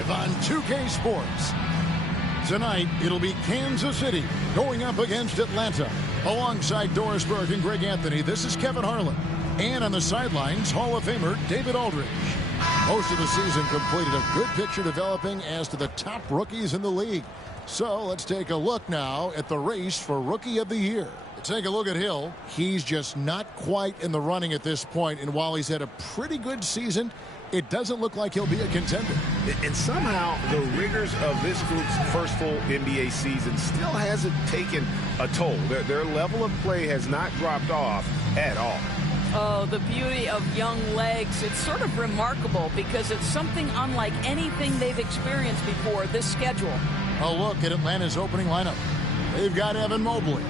live on 2K Sports. Tonight, it'll be Kansas City going up against Atlanta. Alongside Doris Burke and Greg Anthony, this is Kevin Harlan. And on the sidelines, Hall of Famer David Aldridge. Most of the season completed, a good picture developing as to the top rookies in the league. So let's take a look now at the race for Rookie of the Year. Take a look at Hill. He's just not quite in the running at this point, and while he's had a pretty good season, it doesn't look like he'll be a contender. And somehow the rigors of this group's first full NBA season still hasn't taken a toll. Their level of play has not dropped off at all. Oh, the beauty of young legs. It's sort of remarkable because it's something unlike anything they've experienced before, this schedule. A look at Atlanta's opening lineup. They've got Evan Mobley.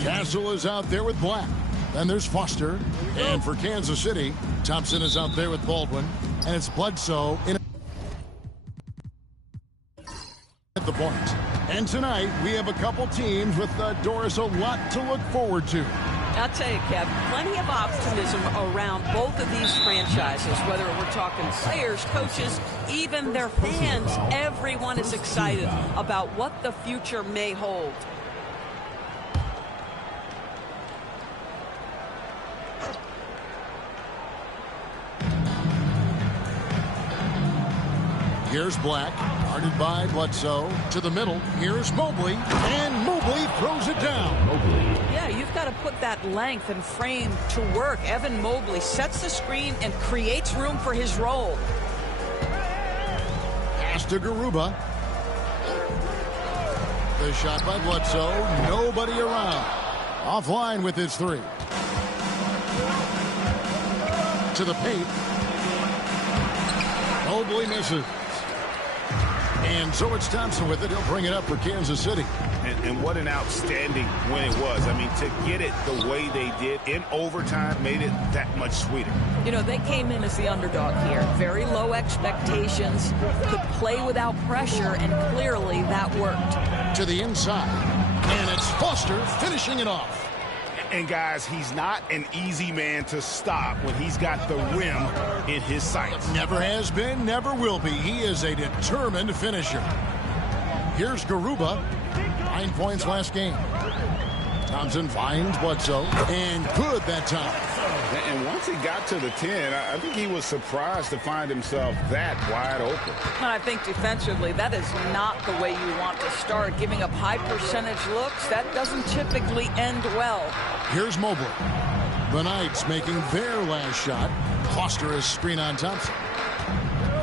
Castle is out there with Black. Then there's Foster. And for Kansas City, Thompson is out there with Baldwin. And it's Bledsoe in at the point. And tonight, we have a couple teams with Doris a lot to look forward to. I'll tell you, Kev, plenty of optimism around both of these franchises, whether we're talking players, coaches, even their fans. Everyone is excited about what the future may hold. Here's Black, guarded by Bledsoe. To the middle, here's Mobley, and Mobley throws it down. Yeah, you've got to put that length and frame to work. Evan Mobley sets the screen and creates room for his role. Pass to Garuba. The shot by Bledsoe, nobody around. Offline with his three. To the paint. Mobley misses. And so it's Thompson with it. He'll bring it up for Kansas City. And what an outstanding win it was. I mean, to get it the way they did in overtime made it that much sweeter. You know, they came in as the underdog here. Very low expectations, could play without pressure, and clearly that worked. To the inside. And it's Foster finishing it off. And, guys, he's not an easy man to stop when he's got the rim in his sights. Never has been, never will be. He is a determined finisher. Here's Garuba. 9 points last game. Thompson finds Bledsoe. And good that time. And once he got to the 10, I think he was surprised to find himself that wide open. And I think defensively, that is not the way you want to start. Giving up high percentage looks, that doesn't typically end well. Here's Mobley. The Knights making their last shot. Foster is screen on Thompson.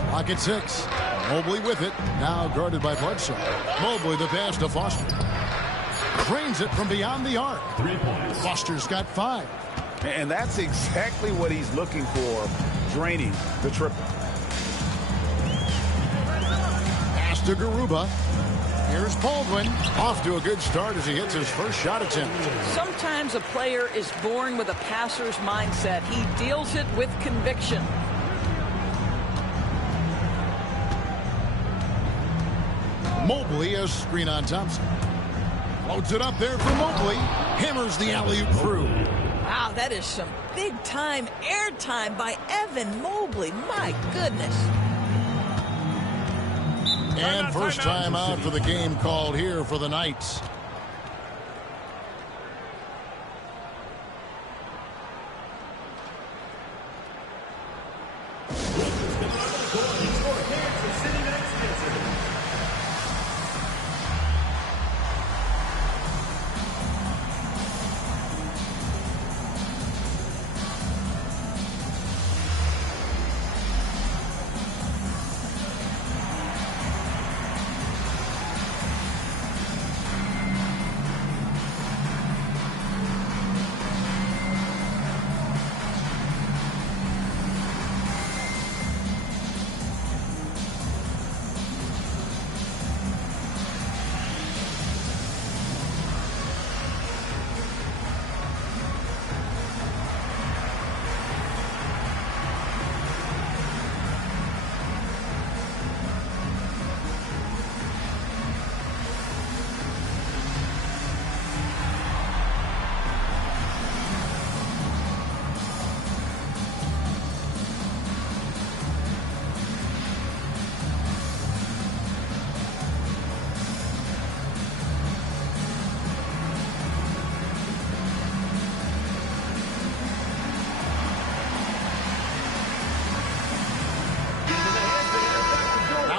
Clock at 6. Mobley with it. Now guarded by Bledsoe. Mobley the pass to Foster. Drains it from beyond the arc. 3 points. Foster's got 5. And that's exactly what he's looking for, draining the triple. Pass to Garuba. Here's Baldwin. Off to a good start as he hits his first shot attempt. Sometimes a player is born with a passer's mindset. He deals it with conviction. Mobley a screen on Thompson. Floats it up there for Mobley. Hammers the alley-oop through. Wow, that is some big-time airtime by Evan Mobley. My goodness. And first time out for the game called here for the Knights.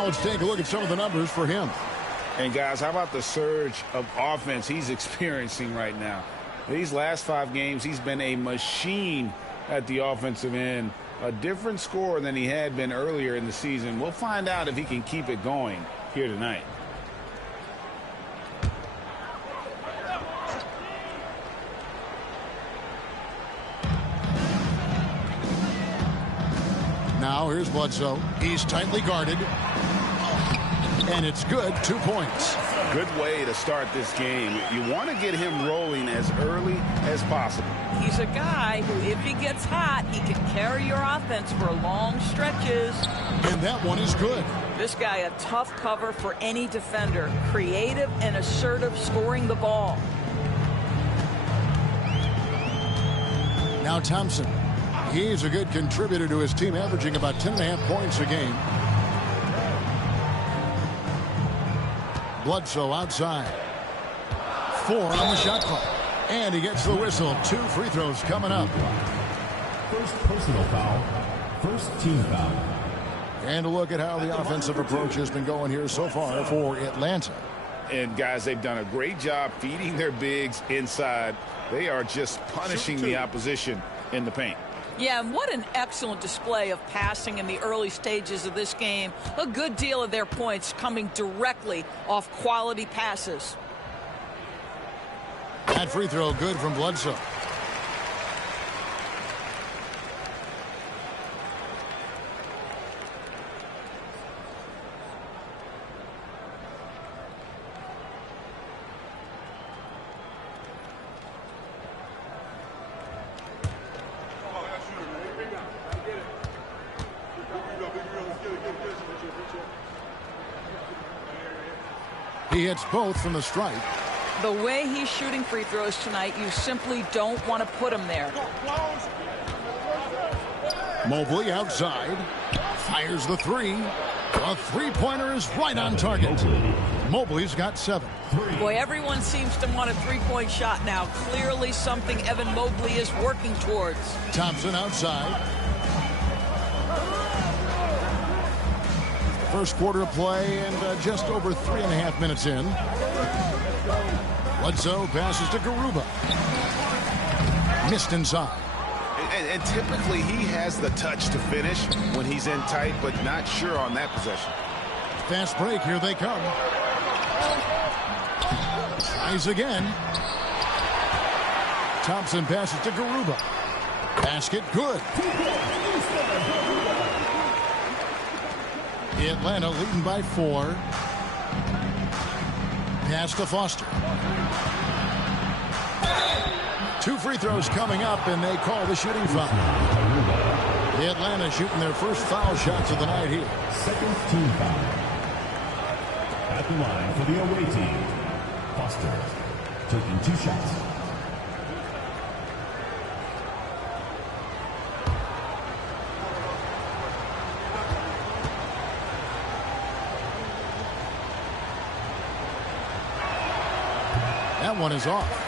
let's take a look at some of the numbers for him. And guys, how about the surge of offense he's experiencing right now? These last 5 games, he's been a machine at the offensive end. A different score than he had been earlier in the season. We'll find out if he can keep it going here tonight. Now here's Bledsoe. He's tightly guarded. And it's good. 2 points. Good way to start this game. You want to get him rolling as early as possible. He's a guy who, if he gets hot, he can carry your offense for long stretches. And that one is good. This guy, a tough cover for any defender. Creative and assertive scoring the ball. Now Thompson. He's a good contributor to his team, averaging about 10.5 points a game. Bledsoe outside. 4 on the shot clock. And he gets the whistle. 2 free throws coming up. First personal foul. First team foul. And a look at how the offensive approach has been going here so far for Atlanta. And guys, they've done a great job feeding their bigs inside. They are just punishing the opposition in the paint. Yeah, and what an excellent display of passing in the early stages of this game. A good deal of their points coming directly off quality passes. That free throw good from Bledsoe. He hits both from the stripe. The way he's shooting free throws tonight, you simply don't want to put him there. Mobley outside. Fires the 3. A three-pointer is right on target. Mobley's got 7. Boy, everyone seems to want a three-point shot now. Clearly something Evan Mobley is working towards. Thompson outside. First quarter of play and just over 3.5 minutes in. Bledsoe passes to Garuba. Missed inside. And typically he has the touch to finish when he's in tight, but not sure on that possession. Fast break, here they come. Tries again. Thompson passes to Garuba. Basket good. Atlanta leading by 4. Pass to Foster. 2 free throws coming up, and they call the shooting foul. Atlanta shooting their first foul shots of the night here. Second team foul. At the line for the away team, Foster taking 2 shots. That one is off.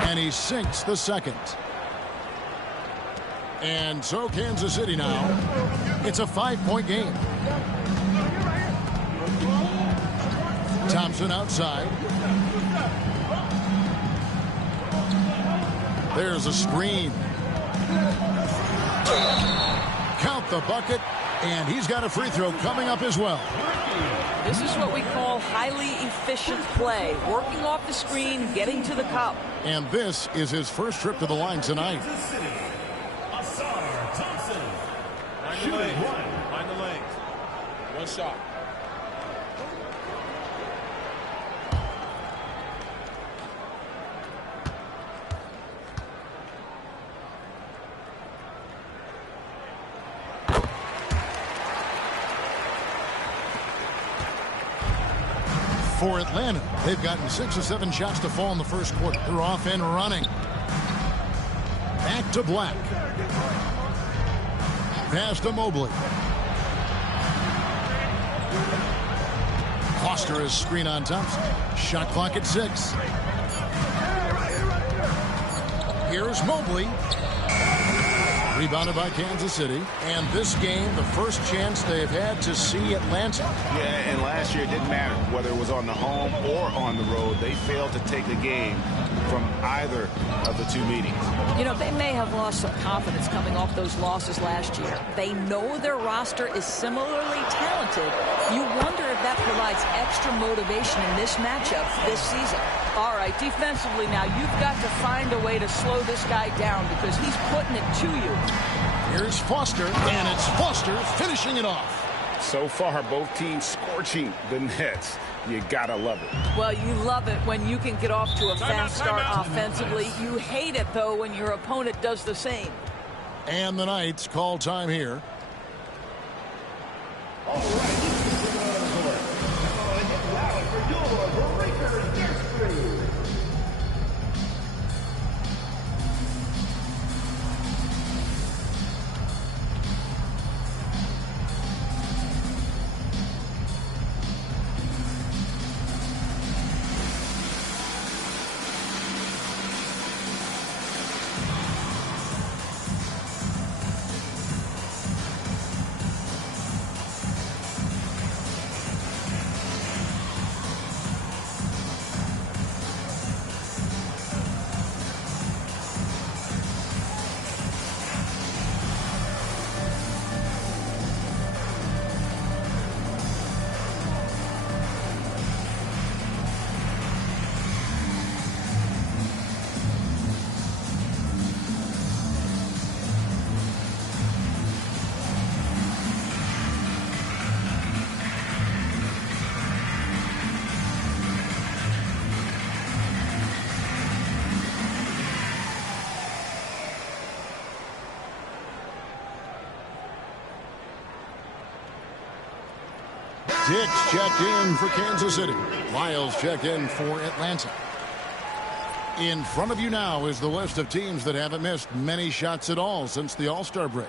And he sinks the second. And so Kansas City now, it's a 5-point game. Thompson outside. There's a screen. Count the bucket, and he's got a free throw coming up as well. This is what we call highly efficient play. Working off the screen, getting to the cup. And this is his first trip to the line tonight. Find the lanes. One shot. For Atlanta, they've gotten 6 or 7 shots to fall in the first quarter. They're off and running. Back to Black. Pass to Mobley. Foster is screen on Thompson. Shot clock at 6. Here's Mobley. Rebounded by Kansas City. And this game, the first chance they've had to see Atlanta. Yeah, and last year it didn't matter whether it was on the home or on the road. They failed to take the game from either of the two meetings. You know, they may have lost some confidence coming off those losses last year. They know their roster is similarly talented. You wonder if that provides extra motivation in this matchup this season. All right, defensively now, you've got to find a way to slow this guy down because he's putting it to you. Here's Foster, and it's Foster finishing it off. So far, both teams scorching the nets. You gotta love it. Well, you love it when you can get off to a fast start offensively. You hate it, though, when your opponent does the same. And the Knights call time here. All right. Dix checked in for Kansas City. Miles checked in for Atlanta. In front of you now is the list of teams that haven't missed many shots at all since the All-Star break.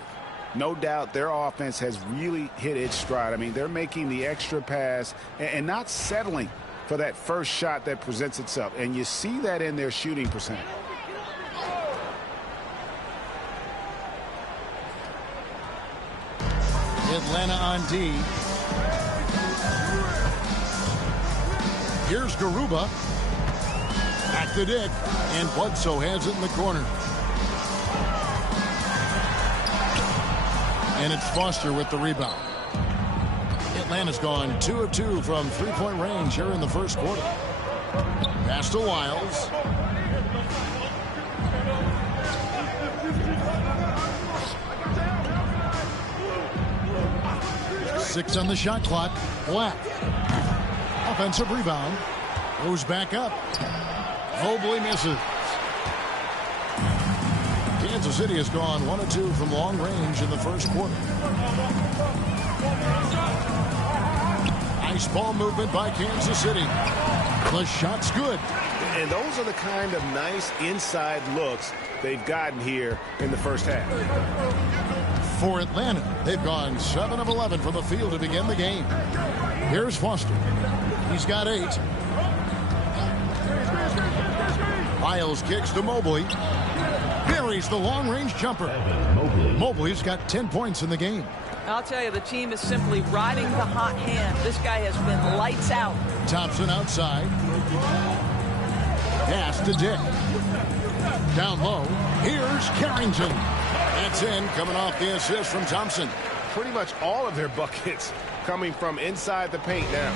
No doubt their offense has really hit its stride. I mean, they're making the extra pass and not settling for that first shot that presents itself. And you see that in their shooting percentage. Atlanta on D. Here's Garuba. Back to Dick. And Bledsoe has it in the corner. And it's Foster with the rebound. Atlanta's gone 2 of 2 from three-point range here in the first quarter. Pass to Wiles. Six on the shot clock. Black. Offensive rebound. Goes back up. Mobley misses. Kansas City has gone 1 of 2 from long range in the first quarter. Nice ball movement by Kansas City. The shot's good. And those are the kind of nice inside looks they've gotten here in the first half. For Atlanta, they've gone 7 of 11 from the field to begin the game. Here's Foster. He's got 8. Miles kicks to Mobley. Buries the long-range jumper. Mobley's got 10 points in the game. I'll tell you, the team is simply riding the hot hand. This guy has been lights out. Thompson outside. Pass to Dick. Down low. Here's Carrington. That's in, coming off the assist from Thompson. Pretty much all of their buckets coming from inside the paint now.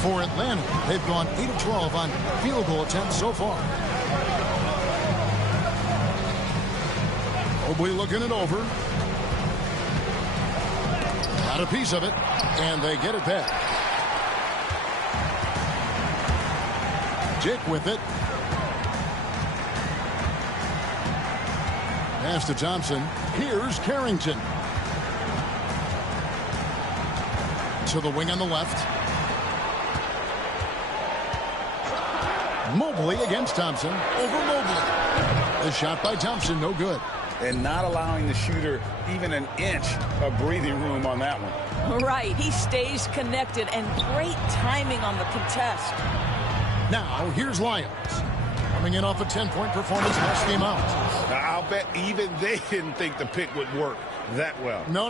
For Atlanta, they've gone 8 of 12 on field goal attempts so far. Mobley looking it over. Got a piece of it, and they get it back. Dick with it. Pass to Thompson. Here's Carrington. To the wing on the left. Mobley against Thompson. Over Mobley. The shot by Thompson, no good. And not allowing the shooter even an inch of breathing room on that one. Right. He stays connected, and great timing on the contest. Now, here's Lyons. Coming in off a 10-point performance last game out. I'll bet even they didn't think the pick would work that well. No.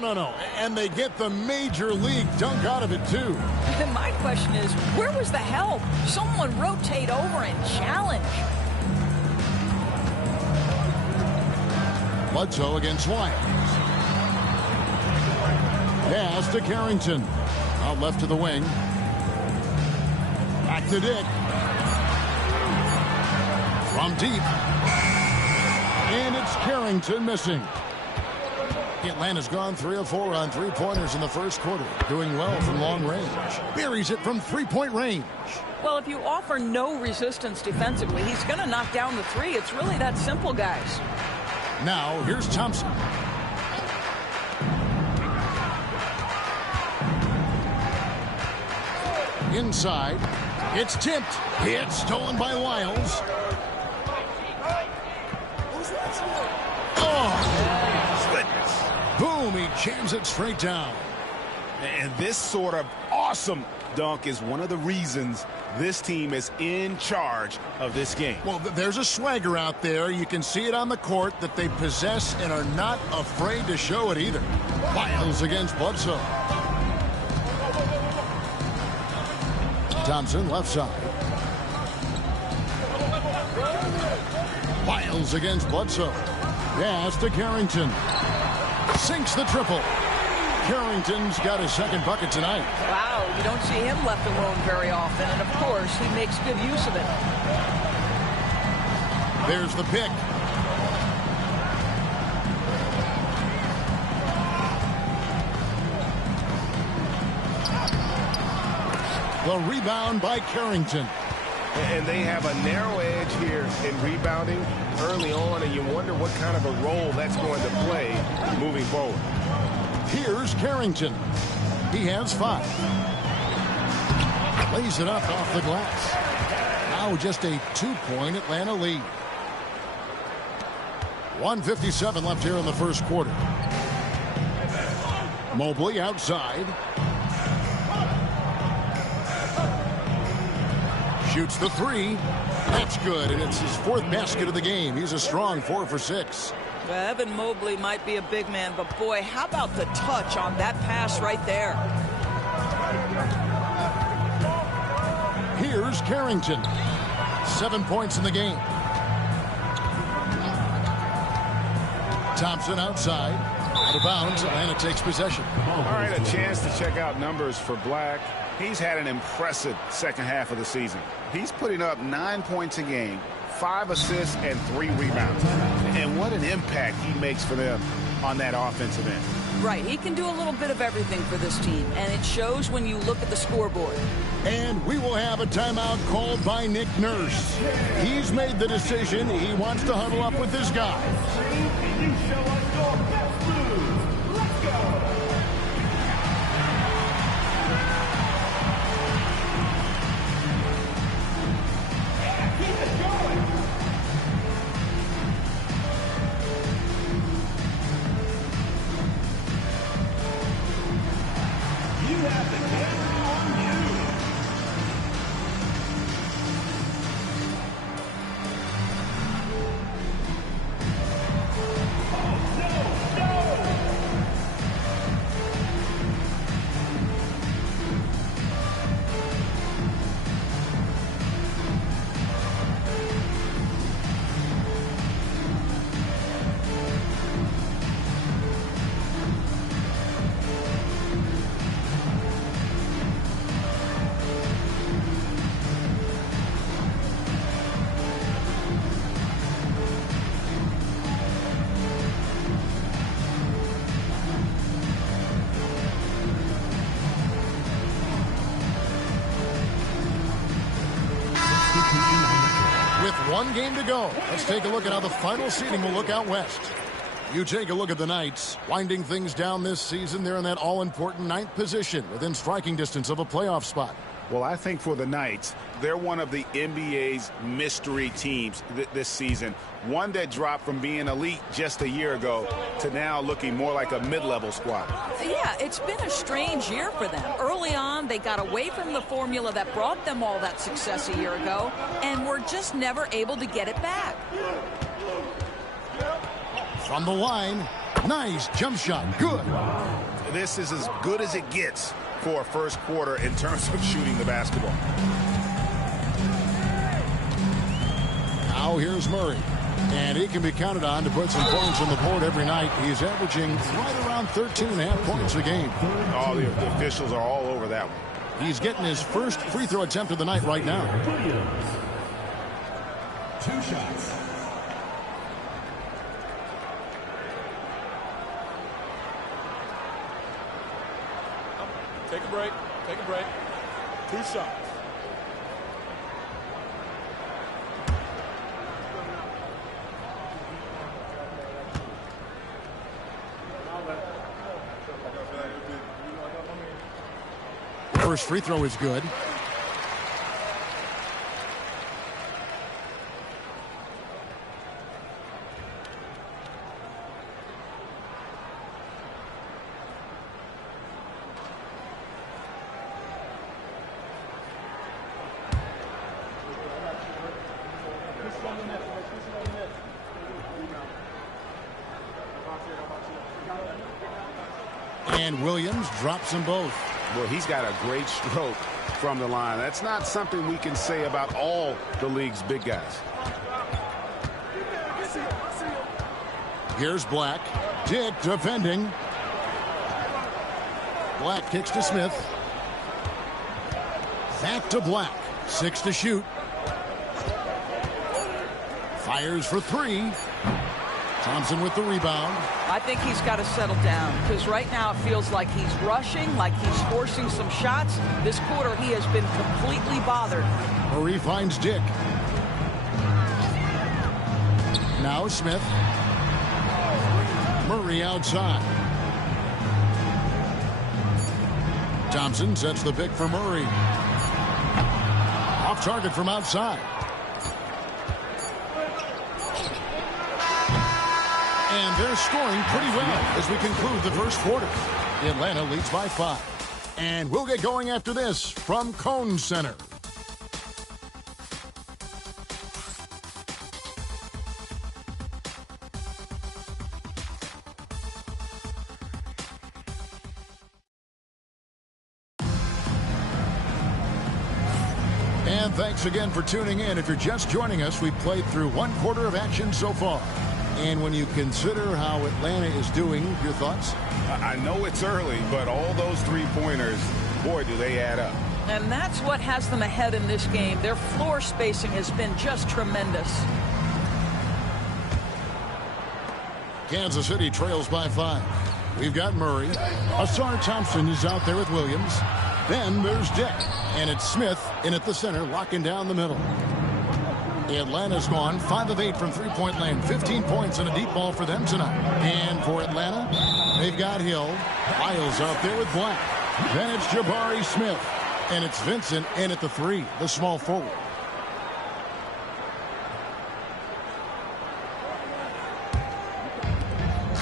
And they get the major league dunk out of it, too. And my question is, where was the help? Someone rotate over and challenge. Bledsoe against Lyons. Pass to Carrington. Out left to the wing. Back to Dick. From deep. And it's Carrington missing. Atlanta's gone 3 of 4 on three-pointers in the first quarter. Doing well from long range. Buries it from three-point range. Well, if you offer no resistance defensively, he's going to knock down the three. It's really that simple, guys. Now, here's Thompson. Inside. It's tipped. It's stolen by Lyles. Oh! Goodness. Boom! He jams it straight down. And this sort of awesome dunk is one of the reasons this team is in charge of this game. Well, there's a swagger out there. You can see it on the court that they possess and are not afraid to show it either. Lyles against Bledsoe. Thompson left side. Lyles against Bledsoe. Pass to Carrington. Sinks the triple. Carrington's got his second bucket tonight. Wow, you don't see him left alone very often, and of course, he makes good use of it. There's the pick. The rebound by Carrington. And they have a narrow edge here in rebounding early on, and you wonder what kind of a role that's going to play moving forward. Here's Carrington. He has 5. Lays it up off the glass. Now just a 2-point Atlanta lead. 1:57 left here in the first quarter. Mobley outside. Shoots the 3. That's good, and it's his 4th basket of the game. He's a strong 4 for 6. Well, Evan Mobley might be a big man, but boy, how about the touch on that pass right there? Here's Carrington. 7 points in the game. Thompson outside. Out of bounds. Atlanta takes possession. All right, a chance to check out numbers for Black. He's had an impressive second half of the season. He's putting up 9 points a game, 5 assists, and 3 rebounds. And what an impact he makes for them on that offensive end. Right, he can do a little bit of everything for this team, and it shows when you look at the scoreboard. And we will have a timeout called by Nick Nurse. He's made the decision. He wants to huddle up with his guys. With 1 game to go, let's take a look at how the final seeding will look out west. You take a look at the Knights, winding things down this season. They're in that all-important 9th position within striking distance of a playoff spot. Well, I think for the Knights, they're one of the NBA's mystery teams this season. One that dropped from being elite just a year ago to now looking more like a mid-level squad. Yeah, it's been a strange year for them. Early on, they got away from the formula that brought them all that success a year ago, and were just never able to get it back. From the line, nice jump shot, good. This is as good as it gets for a first quarter in terms of shooting the basketball. Now here's Murray. And he can be counted on to put some points on the board every night. He's averaging right around 13.5 points a game. Oh, the officials are all over that one. He's getting his first free throw attempt of the night right now. Williams. 2 shots. Take a break. Take a break. 2 shots. First free throw is good. And Williams drops them both. Well, he's got a great stroke from the line. That's not something we can say about all the league's big guys. Here's Black. Dick defending. Black kicks to Smith. Back to Black. 6 to shoot. Fires for 3. Thompson with the rebound. I think he's got to settle down because right now it feels like he's rushing, like he's forcing some shots. This quarter he has been completely bothered. Murray finds Dick. Now Smith. Murray outside. Thompson sets the pick for Murray. Off target from outside. And they're scoring pretty well as we conclude the first quarter. Atlanta leads by 5. And we'll get going after this from Cone Center. And thanks again for tuning in. If you're just joining us, we've played through 1 quarter of action so far. And when you consider how Atlanta is doing, your thoughts? I know it's early, but all those 3-pointers, boy, do they add up. And that's what has them ahead in this game. Their floor spacing has been just tremendous. Kansas City trails by 5. We've got Murray. Asar Thompson is out there with Williams. Then there's Dick. And it's Smith in at the center, locking down the middle. Atlanta's gone 5 of 8 from three-point land. 15 points and a deep ball for them tonight. And for Atlanta, they've got Hill. Lyles out there with Black. Then it's Jabari Smith. And it's Vincent in at the 3, the small forward.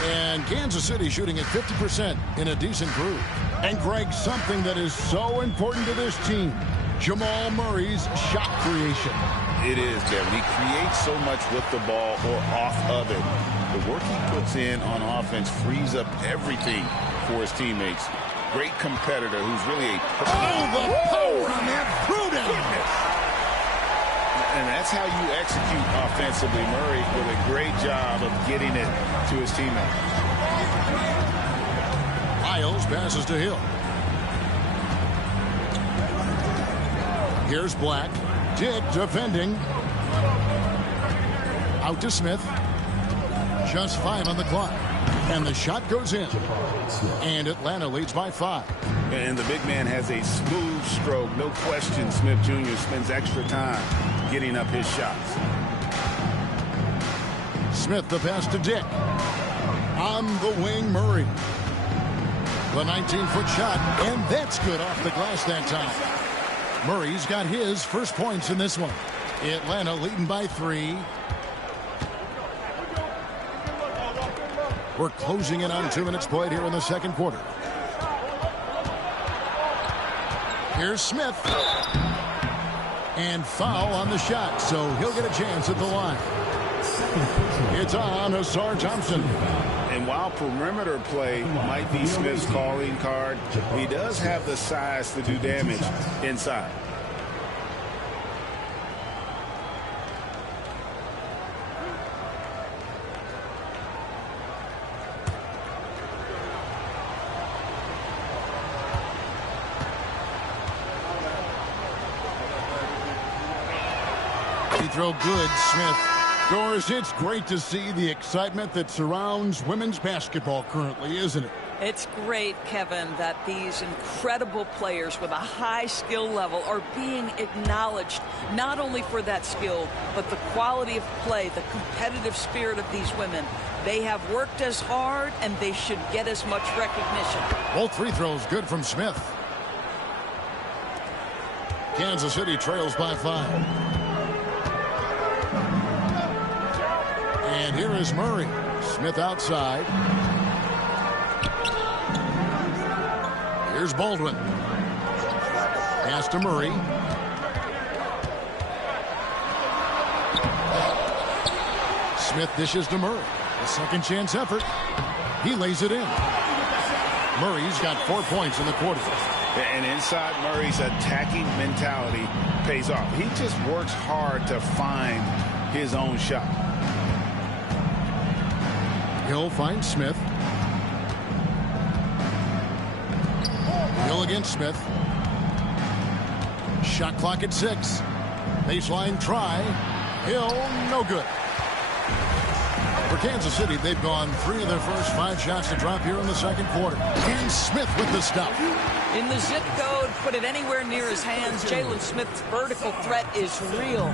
And Kansas City shooting at 50% in a decent groove. And Greg, something that is so important to this team, Jamal Murray's shot creation. It is, Kevin. He creates so much with the ball or off of it. The work he puts in on offense frees up everything for his teammates. Great competitor who's really a... Oh, the power on that throwdown! And that's how you execute offensively. Murray with a great job of getting it to his teammate. Lyles passes to Hill. Here's Black. Dick defending. Out to Smith. Just 5 on the clock. And the shot goes in. And Atlanta leads by 5. And the big man has a smooth stroke. No question Smith Jr. spends extra time getting up his shots. Smith the pass to Dick. On the wing, Murray. The 19-foot shot. And that's good off the glass that time. Murray's got his first points in this one. Atlanta leading by 3. We're closing in on 2 minutes played here in the second quarter. Here's Smith. And foul on the shot, so he'll get a chance at the line. It's on Asar Thompson. And while perimeter play might be Smith's calling card, he does have the size to do damage inside. He throw good, Smith. Doris, it's great to see the excitement that surrounds women's basketball currently, isn't it? It's great, Kevin, that these incredible players with a high skill level are being acknowledged, not only for that skill, but the quality of play, the competitive spirit of these women. They have worked as hard, and they should get as much recognition. Both free throws good from Smith. Kansas City trails by 5. And here is Murray. Smith outside. Here's Baldwin. Pass to Murray. Smith dishes to Murray. A second chance effort. He lays it in. Murray's got 4 points in the quarter. And inside, Murray's attacking mentality pays off. He just works hard to find his own shot. Hill finds Smith. Hill against Smith. Shot clock at 6. Baseline try. Hill, no good. For Kansas City, they've gone 3 of their first 5 shots to drop here in the second quarter. Here's Smith with the stop. In the zip code, put it anywhere near his hands. Jalen Smith's vertical threat is real.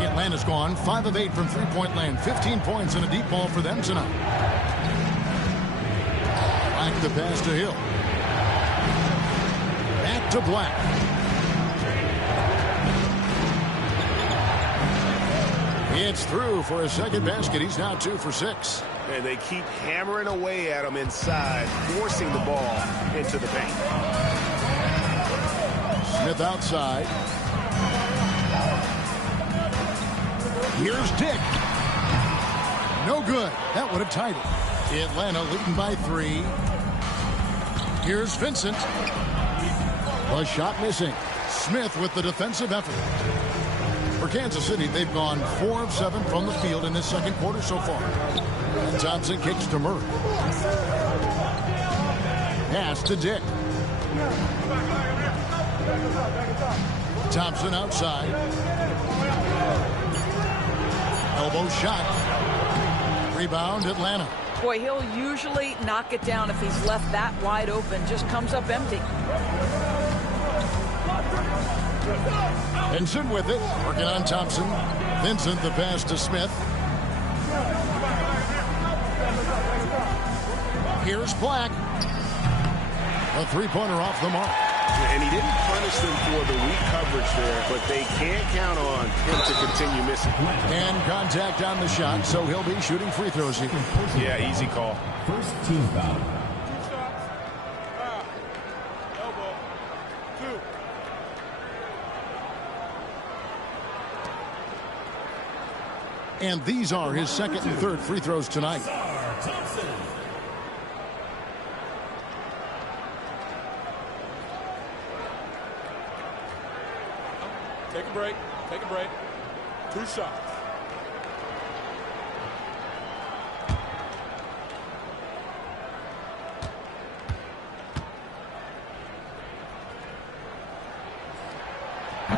Atlanta's gone 5 of 8 from three-point land. 15 points and a deep ball for them tonight. Black the pass to Hill. Back to Black. It's through for a second basket. He's now 2 for 6. And they keep hammering away at him inside, forcing the ball into the paint. Smith outside. Here's Dick. No good. That would have tied it. Atlanta leading by 3. Here's Vincent. The shot missing. Smith with the defensive effort. For Kansas City, they've gone 4 of 7 from the field in this second quarter so far. And Thompson kicks to Murray. Pass to Dick. Thompson outside. Elbow shot. Rebound, Atlanta. Boy, he'll usually knock it down if he's left that wide open. Just comes up empty. Vincent with it. Working on Thompson. Vincent the pass to Smith. Here's Black. A three-pointer off the mark. And he didn't punish them for the weak coverage there, but they can't count on him to continue missing. And contact on the shot, so he'll be shooting free throws here. Yeah, easy call. First team foul. 2 shots. Foul. Elbow. 2. And these are his second and third free throws tonight. Take a break. Take a break. 2 shots.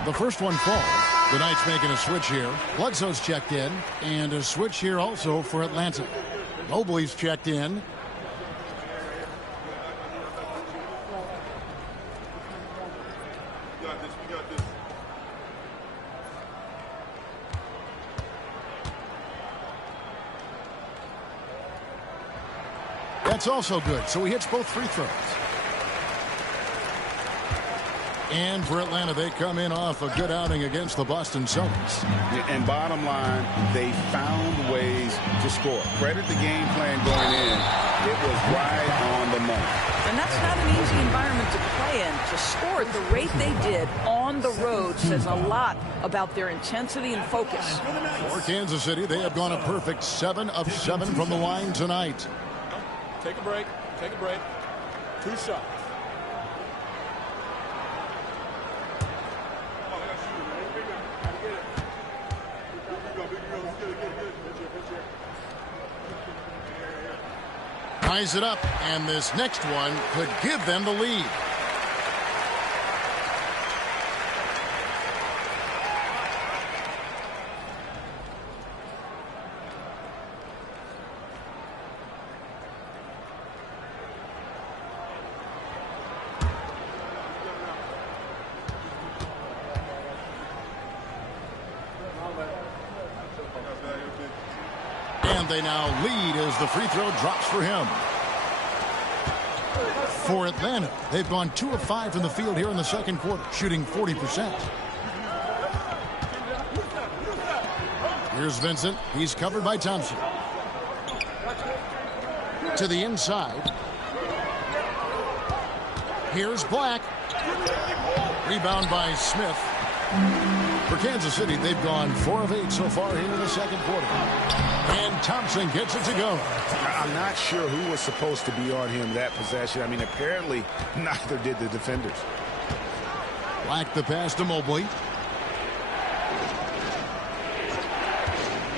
The first one falls. The Knights making a switch here. Bledsoe's checked in. And a switch here also for Atlanta. Mobley's checked in. That's also good, so he hits both free throws. And for Atlanta, they come in off a good outing against the Boston Celtics. And bottom line, they found ways to score. Credit the game plan going in. It was right on the money. And that's not an easy environment to play in. To score at the rate they did on the road says a lot about their intensity and focus. For Kansas City, they have gone a perfect 7 of 7 from the line tonight. Take a break. Take a break. 2 shots. Ties it up, and this next one could give them the lead. And they now lead as the free throw drops for him. For Atlanta, they've gone 2 of 5 from the field here in the second quarter, shooting 40%. Here's Vincent. He's covered by Thompson. To the inside. Here's Black. Rebound by Smith. For Kansas City, they've gone 4 of 8 so far here in the second quarter. And Thompson gets it to go. I'm not sure who was supposed to be on him that possession. I mean, apparently neither did the defenders. Black the pass to Mobley.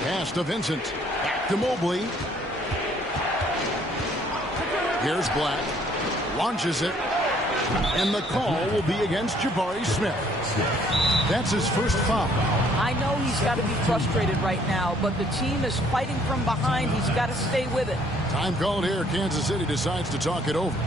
Pass to Vincent. Back to Mobley. Here's Black. Launches it. And the call will be against Jabari Smith. That's his first foul. I know he's got to be frustrated right now, but the team is fighting from behind. He's got to stay with it. Time called here. Kansas City decides to talk it over.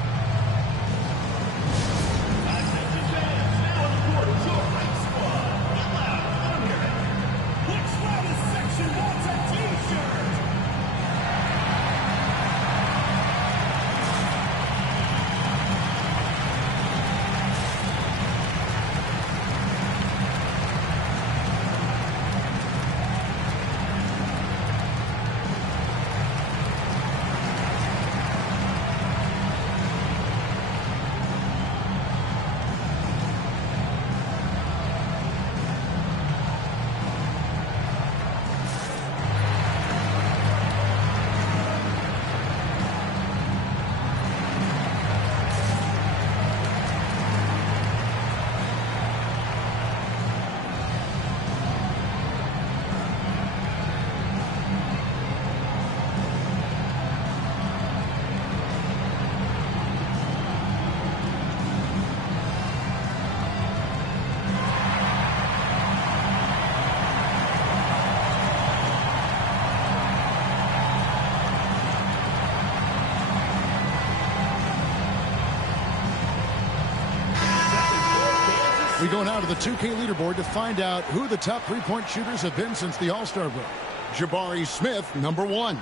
We go now to the 2K leaderboard to find out who the top three-point shooters have been since the All-Star break. Jabari Smith, #1.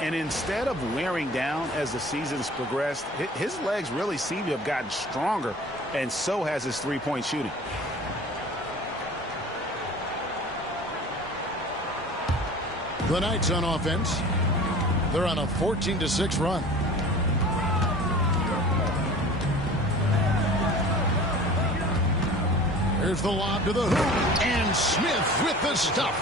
And instead of wearing down as the season's progressed, his legs really seem to have gotten stronger, and so has his three-point shooting. The Knights on offense. They're on a 14-6 run. Here's the lob to the hoop, and Smith with the stuff.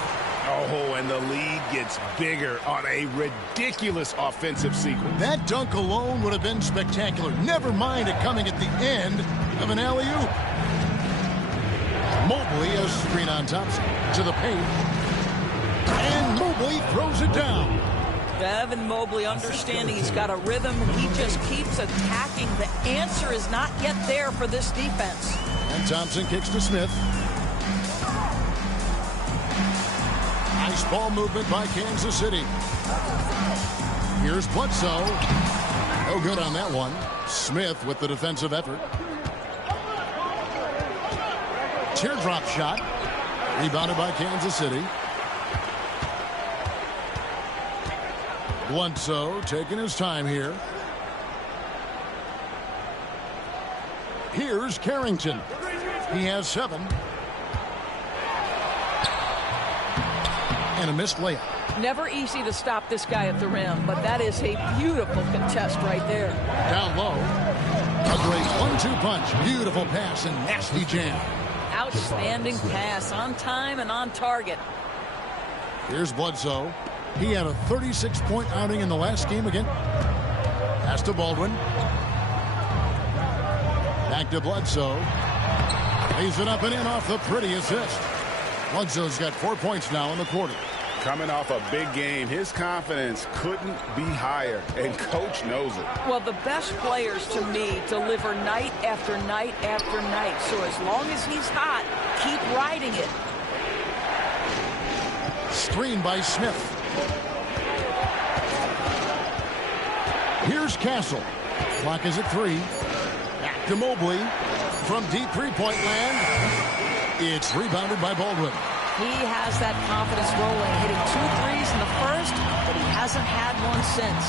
Oh, and the lead gets bigger on a ridiculous offensive sequence. That dunk alone would have been spectacular. Never mind it coming at the end of an alley-oop. Mobley has screen on Thompson to the paint. And Mobley throws it down. Evan Mobley understanding he's got a rhythm. He just keeps attacking. The answer is not yet there for this defense. And Thompson kicks to Smith. Nice ball movement by Kansas City. Here's Bledsoe. No good on that one. Smith with the defensive effort. Teardrop shot. Rebounded by Kansas City. Bledsoe taking his time here. Here's Carrington. He has 7. And a missed layup. Never easy to stop this guy at the rim, but that is a beautiful contest right there. Down low. A great 1-2 punch. Beautiful pass and nasty jam. Outstanding pass, on time and on target. Here's Bledsoe. He had a 36-point outing in the last game again. Pass to Baldwin. Back to Bledsoe. Lays it up and in off the pretty assist. Bledsoe's got 4 points now in the quarter. Coming off a big game, his confidence couldn't be higher, and coach knows it. Well, the best players to me deliver night after night after night. So as long as he's hot, keep riding it. Screen by Smith. Here's Castle. Clock is at 3. Back to Mobley. From deep three-point land. It's rebounded by Baldwin. He has that confidence rolling, hitting 2 threes in the first, but he hasn't had one since.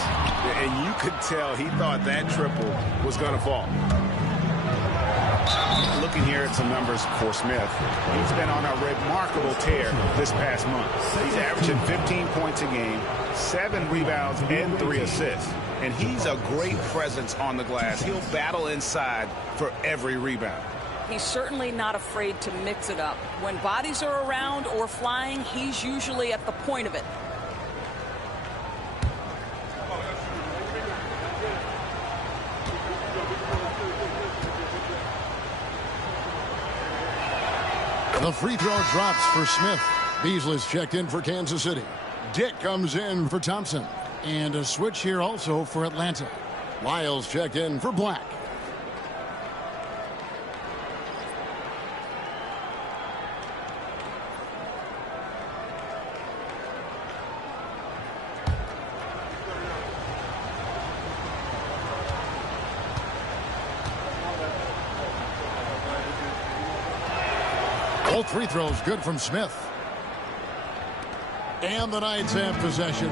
And you could tell he thought that triple was going to fall. Looking here at some numbers for Smith, he's been on a remarkable tear this past month. He's averaging 15 points a game, 7 rebounds, and 3 assists. And he's a great presence on the glass. He'll battle inside for every rebound. He's certainly not afraid to mix it up. When bodies are around or flying, he's usually at the point of it. The free throw drops for Smith. Beasley's checked in for Kansas City. Dick comes in for Thompson. And a switch here also for Atlanta. Lyles checked in for Black. All free throws good from Smith. And the Knights have possession.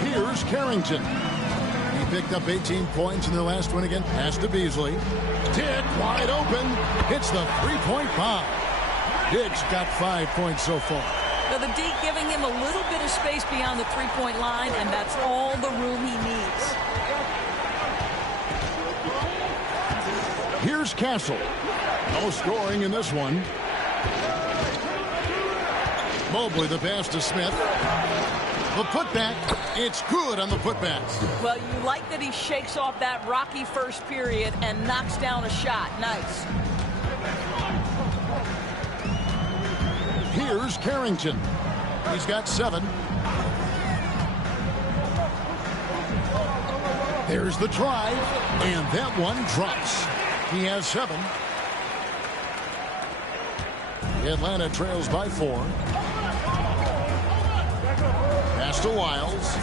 Here's Carrington. He picked up 18 points in their last one again. Pass to Beasley. Dick wide open. Hits the three-point bomb. Dick's got 5 points so far. Now the D giving him a little bit of space beyond the three-point line, and that's all the room he needs. Here's Castle. No scoring in this one. Mobley the pass to Smith. The putback. It's good on the putback. Well, you like that he shakes off that rocky first period and knocks down a shot. Nice. Here's Carrington. He's got 7. There's the drive, and that one drops. He has 7. Atlanta trails by 4. Pass to Lyles.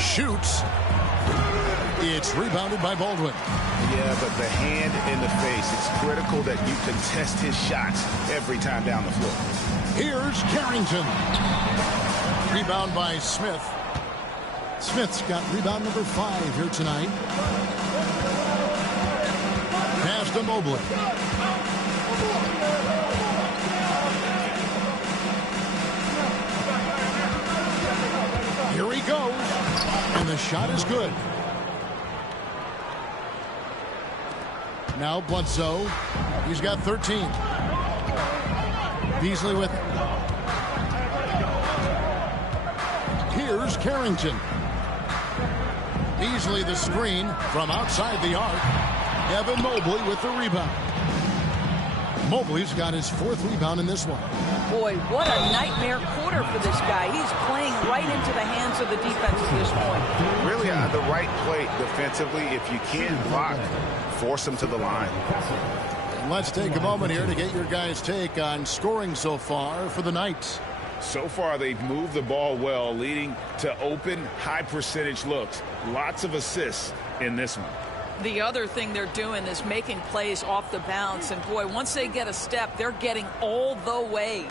Shoots. It's rebounded by Baldwin. Yeah, but the hand in the face, it's critical that you contest his shots every time down the floor. Here's Carrington. Rebound by Smith. Smith's got rebound number 5 here tonight. Pass to Mobley. Here he goes. And the shot is good. Now Bledsoe. He's got 13. Beasley with it. Here's Carrington. Beasley the screen from outside the arc. Evan Mobley with the rebound. Mobley's got his 4th rebound in this one. Boy, what a nightmare quarter for this guy. He's playing right into the hands of the defense at this point. Really on the right plate defensively. If you can't block, force him to the line. And let's take a moment here to get your guys' take on scoring so far for the Knights. So far, they've moved the ball well, leading to open, high-percentage looks. Lots of assists in this one. The other thing they're doing is making plays off the bounce. And, boy, once they get a step, they're getting all the way.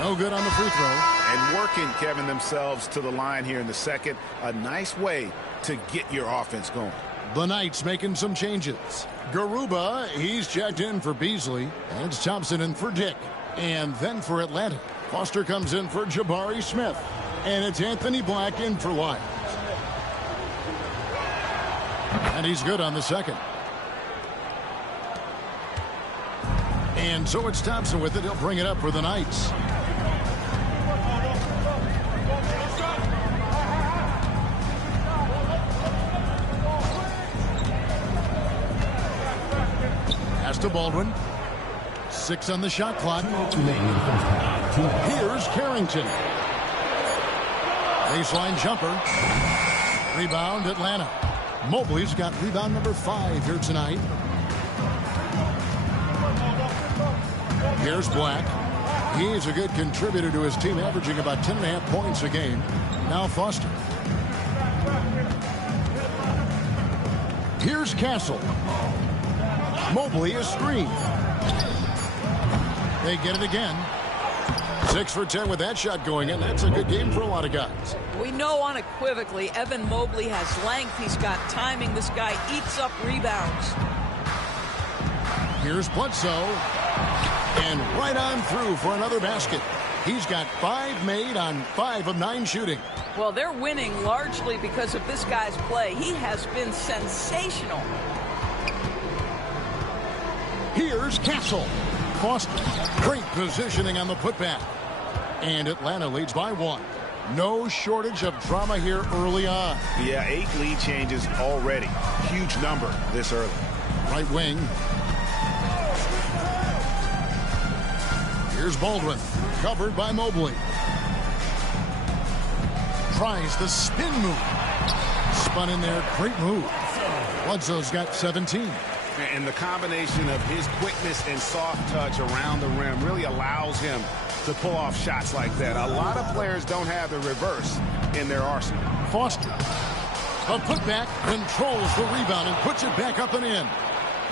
No good on the free throw. And working, Kevin, themselves to the line here in the second. A nice way to get your offense going. The Knights making some changes. Garuba, he's checked in for Beasley. And it's Thompson in for Dick. And then for Atlanta, Foster comes in for Jabari Smith. And it's Anthony Black in for Lyles. And he's good on the second. And so it's Thompson with it. He'll bring it up for the Knights. Pass to Baldwin. 6 on the shot clock. Here's Carrington. Baseline jumper. Rebound Atlanta. Mobley's got rebound number 5 here tonight. Here's Black. He's a good contributor to his team, averaging about 10.5 points a game. Now Foster. Here's Castle. Mobley is screen. They get it again. 6 for 10 with that shot going in. That's a good game for a lot of guys. We know unequivocally Evan Mobley has length. He's got timing. This guy eats up rebounds. Here's Bledsoe. And right on through for another basket. He's got 5 made on 5 of 9 shooting. Well, they're winning largely because of this guy's play. He has been sensational. Here's Castle. Foster. Great positioning on the putback. And Atlanta leads by 1. No shortage of drama here early on. Yeah, 8 lead changes already. Huge number this early. Right wing. Here's Baldwin. Covered by Mobley. Tries the spin move. Spun in there. Great move. Bledsoe's got 17. And the combination of his quickness and soft touch around the rim really allows him to pull off shots like that. A lot of players don't have the reverse in their arsenal. Foster. A putback, controls the rebound and puts it back up and in.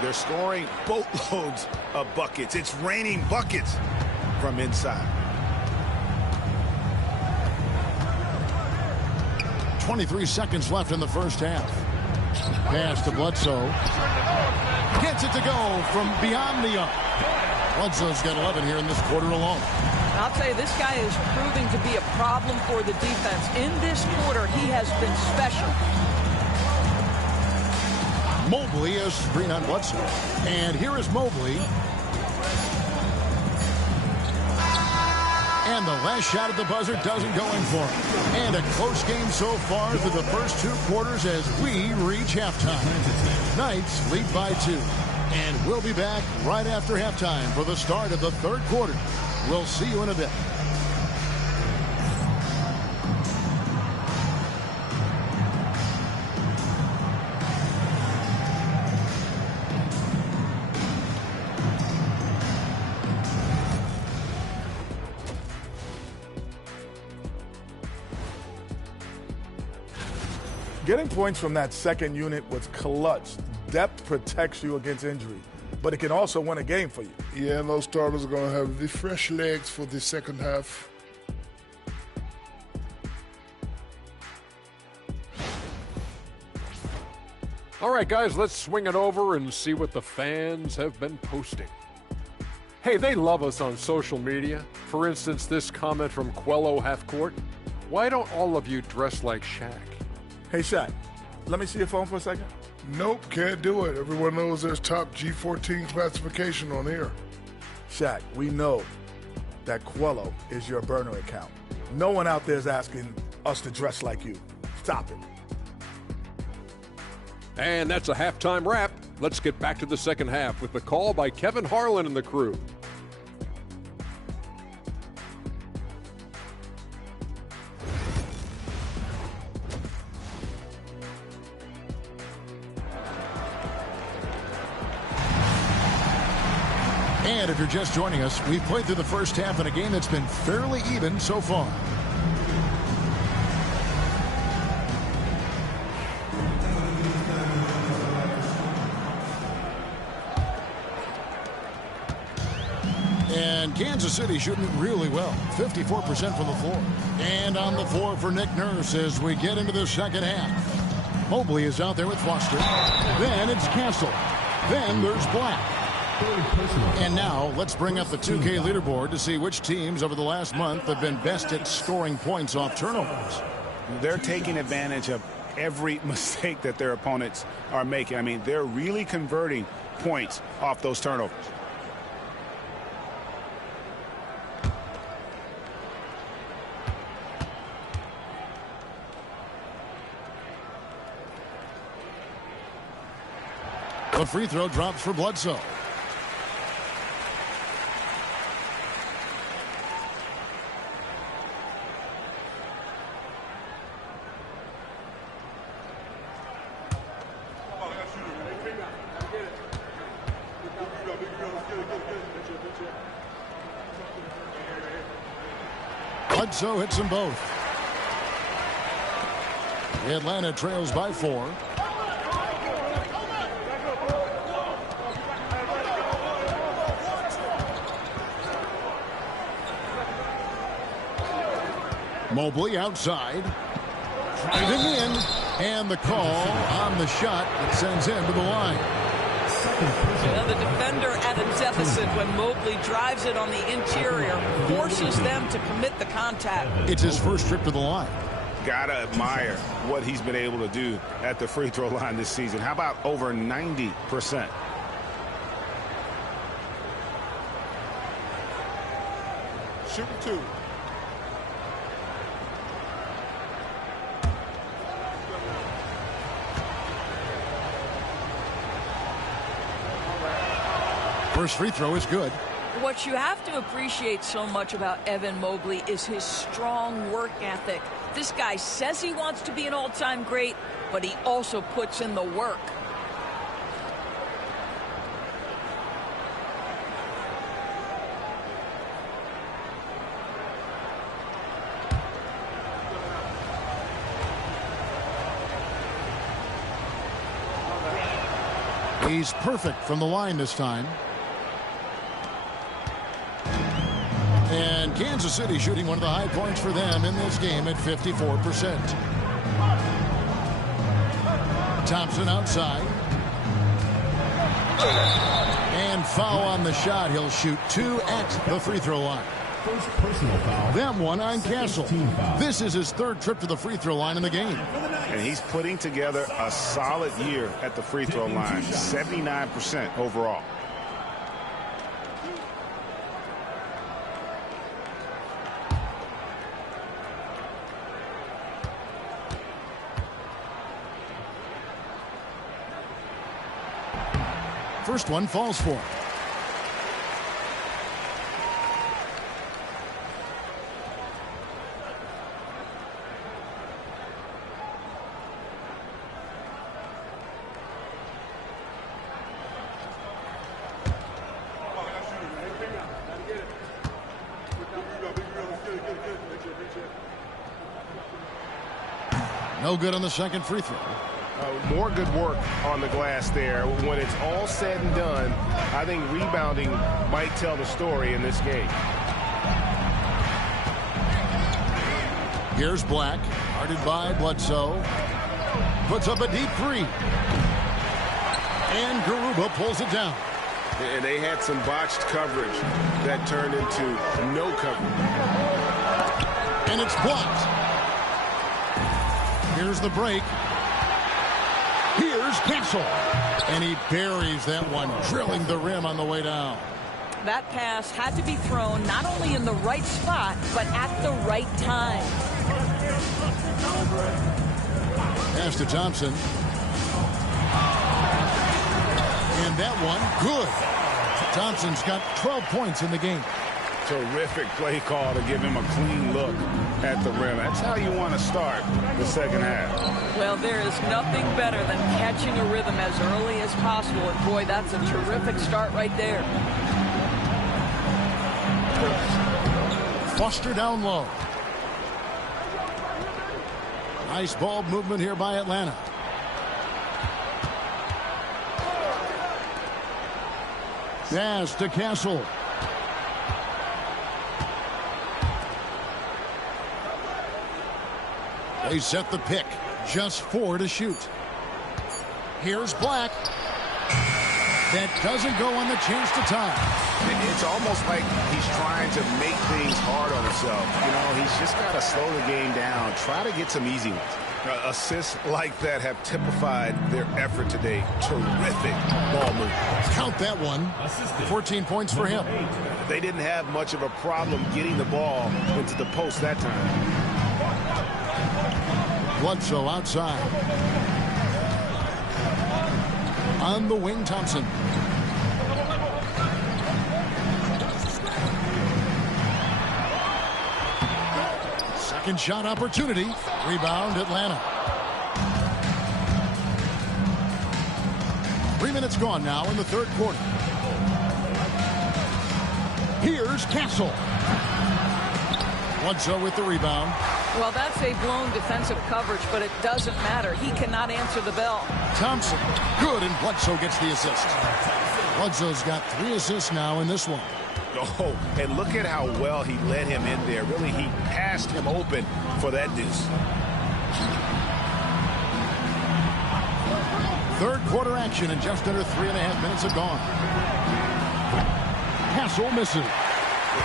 They're scoring boatloads of buckets. It's raining buckets from inside. 23 seconds left in the first half. Pass to Bledsoe. Gets it to go from beyond the arc. Bledsoe's got 11 here in this quarter alone. I'll tell you, this guy is proving to be a problem for the defense. In this quarter, he has been special. Mobley is screen on Bledsoe. And here is Mobley. And the last shot at the buzzer doesn't go in for him. And a close game so far through the first 2 quarters as we reach halftime. Knights lead by 2. And we'll be back right after halftime for the start of the 3rd quarter. We'll see you in a bit. Getting points from that second unit was clutch. Depth protects you against injury, but it can also win a game for you. Yeah, and those starters are going to have the fresh legs for the second half. All right, guys, let's swing it over and see what the fans have been posting. Hey, they love us on social media. For instance, this comment from Quello Half Court. Why don't all of you dress like Shaq? Hey, Shaq, let me see your phone for a second. Nope, can't do it. Everyone knows there's top G14 classification on here. Shaq, we know that Quello is your burner account. No one out there is asking us to dress like you. Stop it. And that's a halftime wrap. Let's get back to the second half with the call by Kevin Harlan and the crew. And if you're just joining us, we've played through the first half in a game that's been fairly even so far. And Kansas City shooting it really well. 54% from the floor. And on the floor for Nick Nurse as we get into the second half. Mobley is out there with Foster. Then it's Castle. Then there's Black. And now let's bring up the 2K leaderboard to see which teams over the last month have been best at scoring points off turnovers. They're taking advantage of every mistake that their opponents are making. I mean, they're really converting points off those turnovers. The free throw drops for Bledsoe. Bledsoe hits them both. Atlanta trails by 4. Mobley outside. Driving in. And the call on the shot that sends him to the line. Well, the defender at a deficit when Mobley drives it on the interior, forces them to commit the contact. It's his first trip to the line. Gotta admire what he's been able to do at the free throw line this season. How about over 90%? Shooting 2. First free throw is good. What you have to appreciate so much about Evan Mobley is his strong work ethic. This guy says he wants to be an all-time great, but he also puts in the work. He's perfect from the line this time. And Kansas City shooting one of the high points for them in this game at 54%. Thompson outside. And foul on the shot. He'll shoot 2 at the free throw line. First personal foul. Them one on Castle. This is his third trip to the free throw line in the game. And he's putting together a solid year at the free throw line. 79% overall. First one falls for him. No good on the second free throw. More good work on the glass there. When it's all said and done, I think rebounding might tell the story in this game. Here's Black, guarded by Bledsoe. Puts up a deep 3. And Garuba pulls it down. And they had some botched coverage that turned into no coverage. And it's blocked. Here's the break. Here's Castle. And he buries that one, drilling the rim on the way down. That pass had to be thrown not only in the right spot, but at the right time. Pass to Thompson. And that one, good. Thompson's got 12 points in the game. Terrific play call to give him a clean look at the rim. That's how you want to start the second half. Well, there is nothing better than catching a rhythm as early as possible. And boy, that's a terrific start right there. Foster down low. Nice ball movement here by Atlanta. Pass to Castle. They set the pick. Just 4 to shoot. Here's Black. That doesn't go on the chance to tie. It's almost like he's trying to make things hard on himself. You know, he's just got to slow the game down, try to get some easy ones. Assists like that have typified their effort today. Terrific ball movement. Count that one. 14 points for him. They didn't have much of a problem getting the ball into the post that time. Bledsoe outside. On the wing, Thompson. Second shot opportunity. Rebound, Atlanta. 3 minutes gone now in the third quarter. Here's Castle. Bledsoe with the rebound. Well, that's a blown defensive coverage, but it doesn't matter. He cannot answer the bell. Thompson, good, and Bledsoe gets the assist. Bledsoe's got 3 assists now in this one. Oh, and look at how well he led him in there. Really, he passed him open for that deuce. Third quarter action, and just under 3.5 minutes are gone. Castle misses.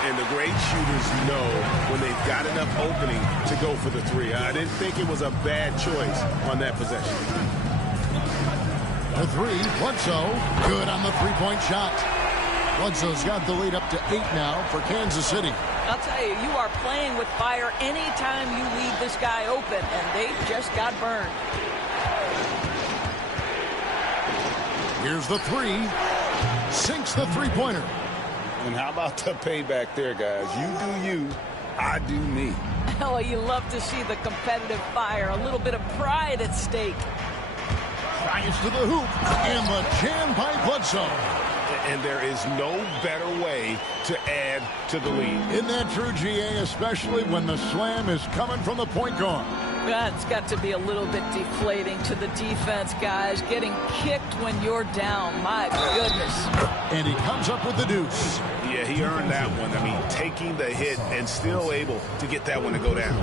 And the great shooters know when they've got enough opening to go for the three. I didn't think it was a bad choice on that possession. The three, Bledsoe, good on the three-point shot. Bledsoe's got the lead up to 8 now for Kansas City. I'll tell you, you are playing with fire anytime you leave this guy open, and they just got burned. Here's the three. Sinks the three-pointer. And how about the payback there, guys? You do you, I do me. Oh, you love to see the competitive fire. A little bit of pride at stake. Drives to the hoop, and the jam by Bledsoe. And there is no better way to add to the lead. Isn't that true, GA, especially when the slam is coming from the point guard? That's got to be a little bit deflating to the defense, guys. Getting kicked when you're down. My goodness. And he comes up with the deuce. Yeah, he earned that one. I mean, taking the hit and still able to get that one to go down.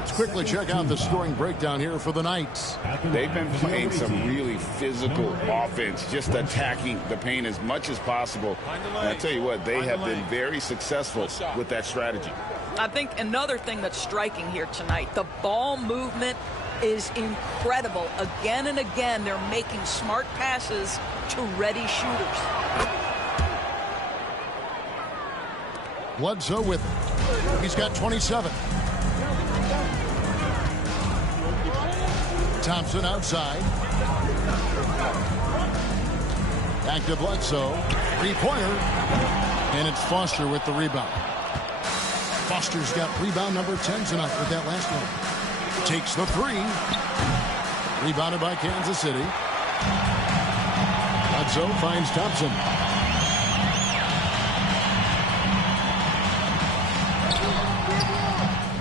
Let's quickly check out the scoring breakdown here for the Knights. They've been playing some really physical offense, just attacking the paint as much as possible. And I tell you what, they have been very successful with that strategy. I think another thing that's striking here tonight, the ball movement is incredible. Again and again, they're making smart passes to ready shooters. Bledsoe with it. He's got 27. Thompson outside. Back to Bledsoe. Three-pointer. And it's Foster with the rebound. Foster's got rebound number 10 tonight with that last one. Takes the three. Rebounded by Kansas City. Bledsoe finds Thompson.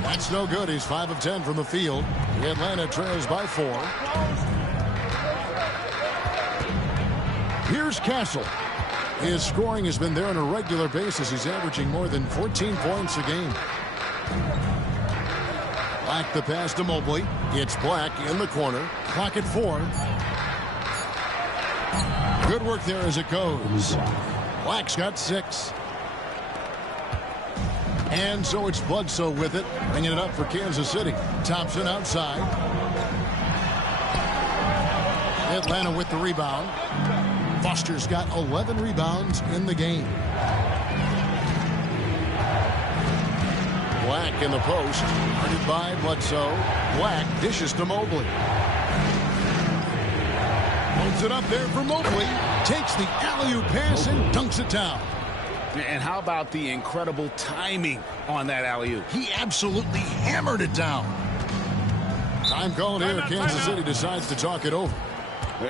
That's no good. He's 5 of 10 from the field. Atlanta trails by 4. Here's Castle. His scoring has been there on a regular basis. He's averaging more than 14 points a game. Black the pass to Mobley. It's Black in the corner. Clock at 4. Good work there as it goes. Black's got 6. And so it's Bledsoe with it, bringing it up for Kansas City. Thompson outside. Atlanta with the rebound. Foster's got 11 rebounds in the game. Black in the post. Guarded by Bledsoe. Black dishes to Mobley. Holds it up there for Mobley. Takes the alley-oop pass and dunks it down. And how about the incredible timing on that alley-oop? He absolutely hammered it down. Time called here. Kansas City decides to talk it over.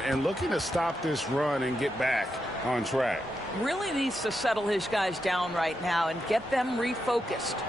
And looking to stop this run and get back on track. Really needs to settle his guys down right now and get them refocused.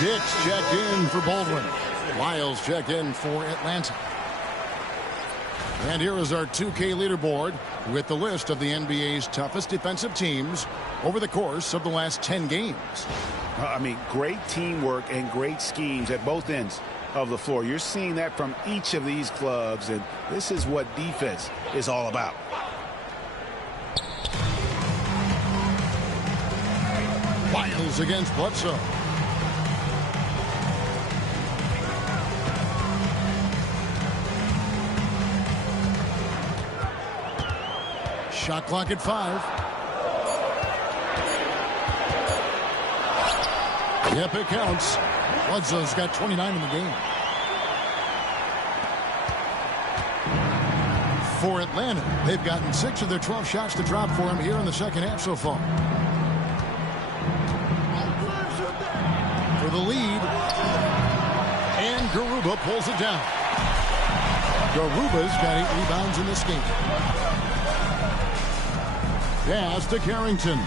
Dix checked in for Baldwin. Lyles checked in for Atlanta. And here is our 2K leaderboard with the list of the NBA's toughest defensive teams over the course of the last 10 games. I mean, great teamwork and great schemes at both ends of the floor. You're seeing that from each of these clubs, and this is what defense is all about. Lyles against Bledsoe. Shot clock at 5. Yep, it counts. Bledsoe's got 29 in the game. For Atlanta, they've gotten 6 of their 12 shots to drop for him here in the second half so far. For the lead, and Garuba pulls it down. Garuba's got 8 rebounds in this game. Pass to Carrington.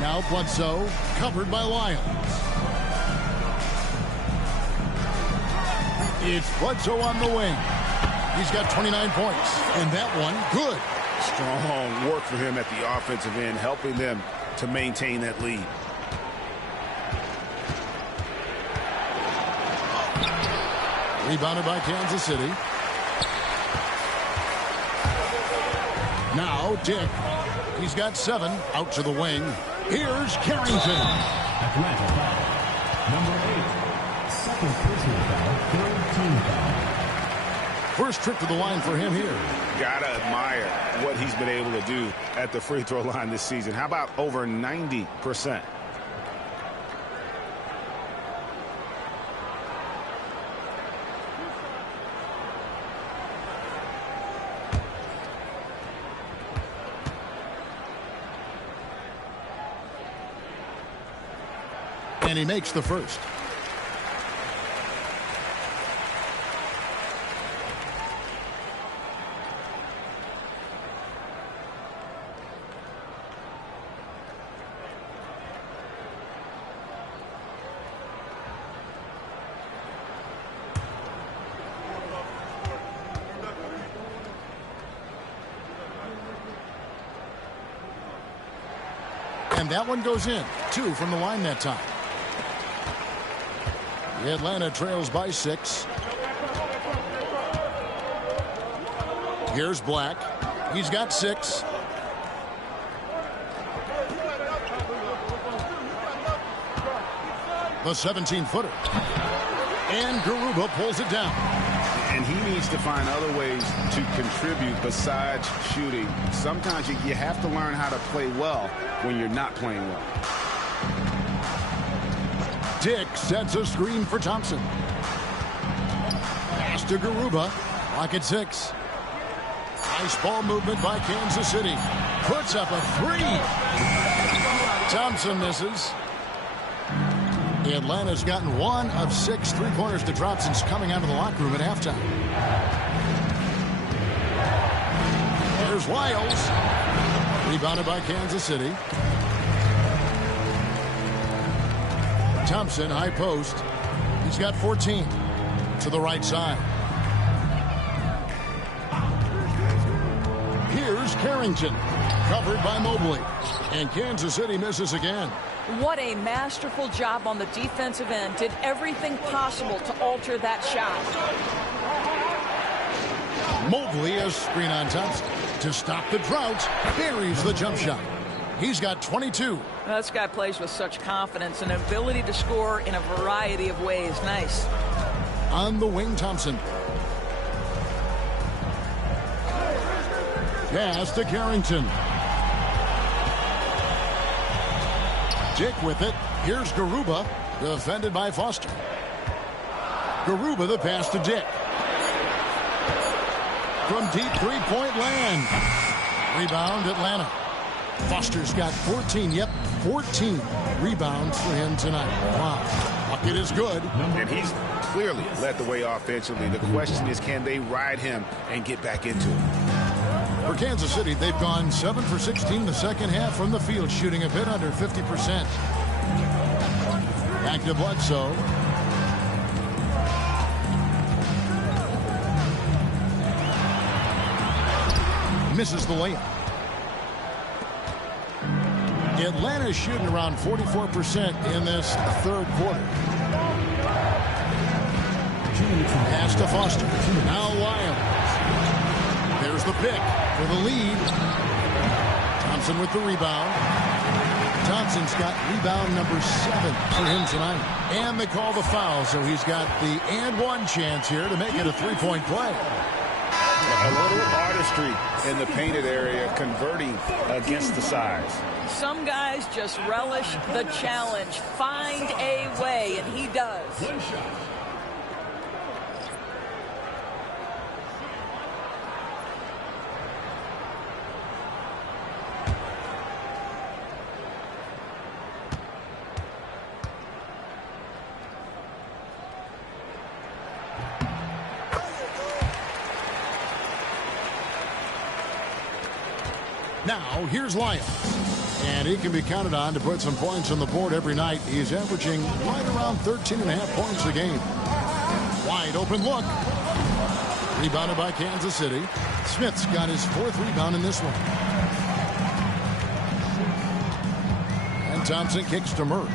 Now Bledsoe, covered by Lyles. It's Bledsoe on the wing. He's got 29 points, and that one good. Strong work for him at the offensive end, helping them to maintain that lead. Rebounded by Kansas City. Now Dick. He's got 7 out to the wing. Here's Carrington. Atlanta foul. Number 8. Second personal foul. Third team foul. First trip to the line for him here. Gotta admire what he's been able to do at the free throw line this season. How about over 90%? And he makes the first. And that one goes in. 2 from the line that time. Atlanta trails by 6. Here's Black. He's got 6. The 17-footer. And Garuba pulls it down. And he needs to find other ways to contribute besides shooting. Sometimes you have to learn how to play well when you're not playing well. Dick sets a screen for Thompson. Pass to Garuba. Clock at 6. Nice ball movement by Kansas City. Puts up a 3. Thompson misses. Atlanta's gotten 1 of 6 3-pointers to drop since coming out of the locker room at halftime. There's Lyles. Rebounded by Kansas City. Thompson, high post. He's got 14 to the right side. Here's Carrington, covered by Mobley. And Kansas City misses again. What a masterful job on the defensive end. Did everything possible to alter that shot. Mobley a screen on Thompson. To stop the drought, buries the jump shot. He's got 22. This guy plays with such confidence and ability to score in a variety of ways. Nice. On the wing, Thompson. Pass to Carrington. Dick with it. Here's Garuba. Defended by Foster. Garuba the pass to Dick. From deep three-point land. Rebound Atlanta. Foster's got 14. Yep, 14 rebounds for him tonight. Wow. Bucket is good. And he's clearly led the way offensively. The question is, can they ride him and get back into it? For Kansas City, they've gone 7 for 16 in the second half from the field, shooting a bit under 50%. Back to Bledsoe. Misses the layup. Atlanta's shooting around 44% in this third quarter. Pass to Foster. Now Wiles. There's the pick for the lead. Thompson with the rebound. Thompson's got rebound number 7 for him tonight. And they call the foul, so he's got the and one chance here to make it a three-point play. A little artistry in the painted area, converting against the size. Some guys just relish the challenge. Find a way, and he does. One shot. Now, here's Lyons. And he can be counted on to put some points on the board every night. He's averaging right around 13.5 points a game. Wide open look. Rebounded by Kansas City. Smith's got his 4th rebound in this one. And Thompson kicks to Murray.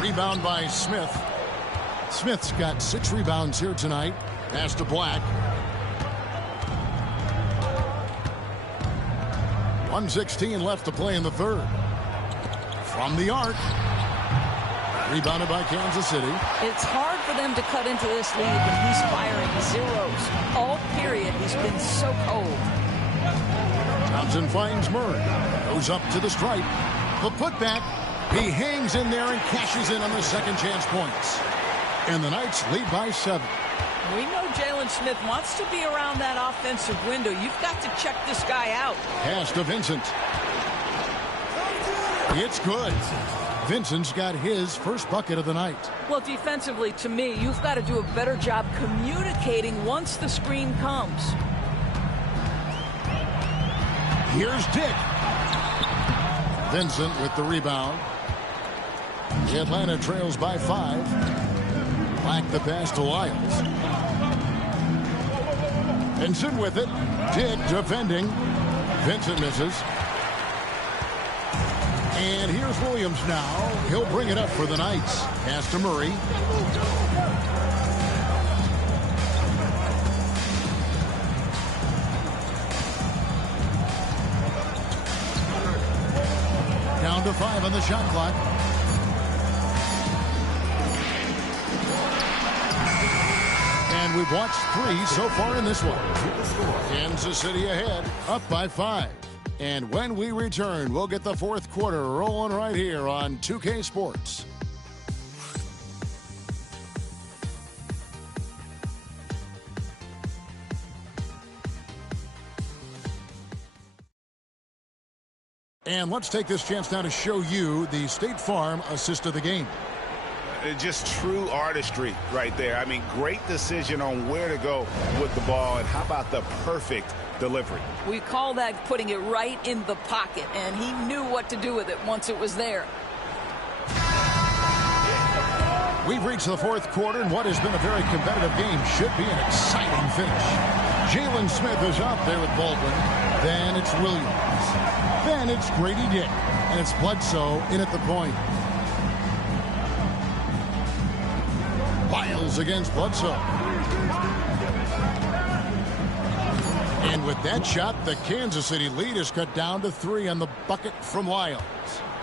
Rebound by Smith. Smith's got 6 rebounds here tonight. Pass to Black. 1:16 left to play in the third. From the arc. Rebounded by Kansas City. It's hard for them to cut into this lead when he's firing zeros. All period, he's been so cold. Thompson finds Murray. Goes up to the stripe. The putback. He hangs in there and cashes in on the second chance points. And the Knights lead by 7. We know Jalen Smith wants to be around that offensive window. You've got to check this guy out. Pass to Vincent. It's good. Vincent's got his first bucket of the night. Well, defensively, to me, you've got to do a better job communicating once the screen comes. Here's Dick. Vincent with the rebound. The Atlanta trails by 5. Black the pass to Lyles. Vincent with it. Dick defending. Vincent misses. And here's Williams now. He'll bring it up for the Knights. Pass to Murray. Down to 5 on the shot clock. And we've watched 3 so far in this one. Kansas City ahead, up by 5. And when we return, we'll get the fourth quarter rolling right here on 2K Sports. And let's take this chance now to show you the State Farm assist of the game. Just true artistry right there. I mean, great decision on where to go with the ball, and how about the perfect delivery? We call that putting it right in the pocket, and he knew what to do with it once it was there. We've reached the fourth quarter, and what has been a very competitive game should be an exciting finish. Jalen Smith is out there with Baldwin. Then it's Williams. Then it's Grady Dick. And it's Bledsoe in at the point. Wiles against Bledsoe. And with that shot, the Kansas City lead is cut down to 3 on the bucket from Wiles.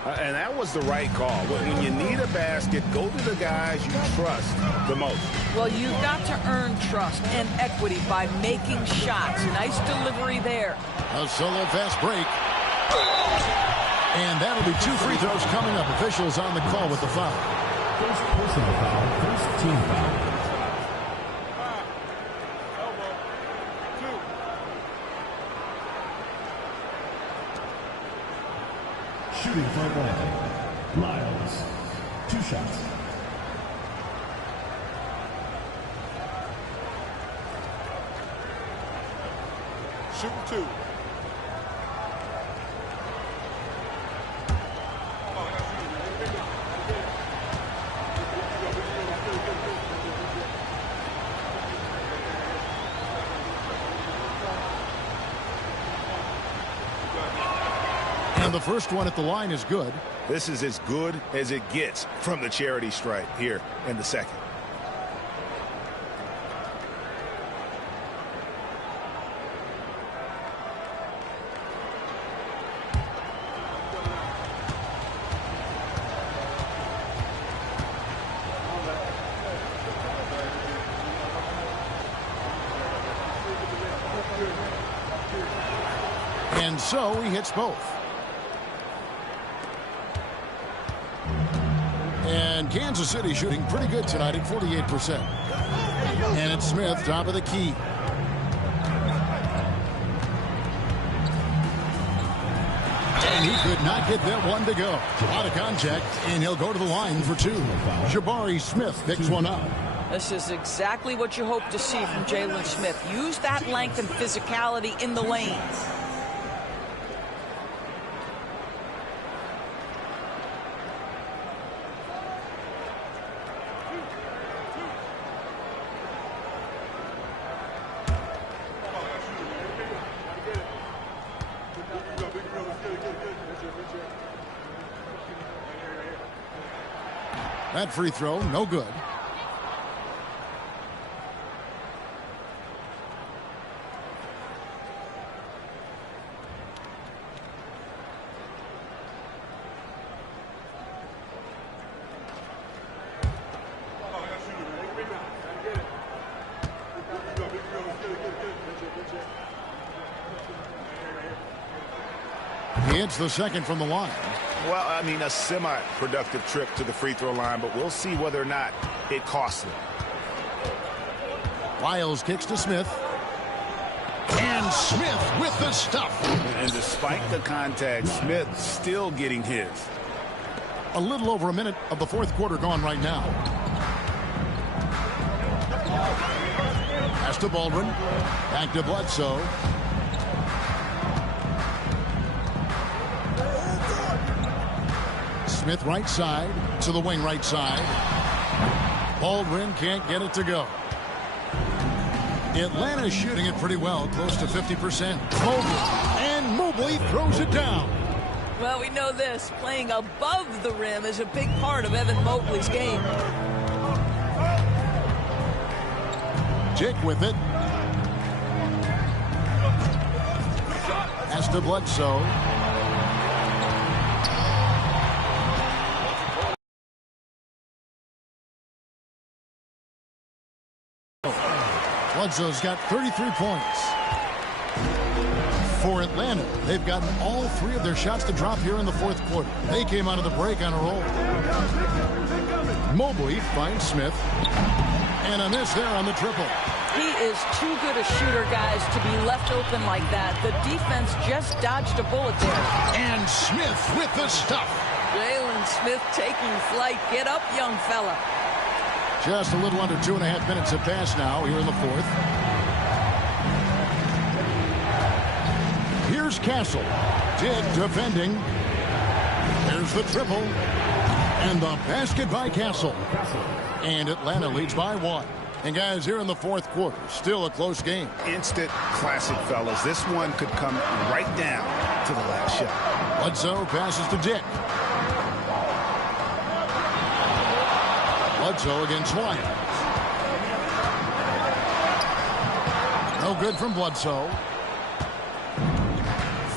And that was the right call. When you need a basket, go to the guys you trust the most. Well, you've got to earn trust and equity by making shots. Nice delivery there. A solo fast break. And that'll be 2 free throws coming up. Officials on the call with the foul. First personal foul, first team foul. Shooting for Atlanta, Lyles, 2 shots. shooting 2. And the first one at the line is good. This is as good as it gets from the charity stripe here in the second. And so he hits both. And Kansas City shooting pretty good tonight at 48%. And it's Smith, top of the key. And he could not get that one to go. Out of contact, and he'll go to the line for 2. Jabari Smith picks one up. This is exactly what you hope to see from Jalen Smith. Use that length and physicality in the lane. That free throw, no good. He hits the second from the line. Well, I mean, a semi-productive trip to the free throw line, but we'll see whether or not it costs him. Lyles kicks to Smith. And Smith with the stuff. And despite the contact, Smith still getting his. A little over a minute of the fourth quarter gone right now. Pass to Baldwin. Back to Bledsoe. Smith right side to the wing right side. Baldwin can't get it to go. Atlanta's shooting it pretty well, close to 50%. Mobley, and Mobley throws it down. Well, we know this. Playing above the rim is a big part of Evan Mobley's game. Dick with it. Pass to Bledsoe. Bledsoe's got 33 points. For Atlanta, they've gotten all 3 of their shots to drop here in the fourth quarter. They came out of the break on a roll. Mobley finds Smith. And a miss there on the triple. He is too good a shooter, guys, to be left open like that. The defense just dodged a bullet there. And Smith with the stuff. Jalen Smith taking flight. Get up, young fella. Just a little under 2.5 minutes have passed now here in the fourth. Here's Castle. Dick defending. There's the triple. And the basket by Castle. And Atlanta leads by 1. And guys, here in the fourth quarter, still a close game. Instant classic, fellas. This one could come right down to the last shot. Bledsoe passes to Dick. Bledsoe against White. No good from Bledsoe.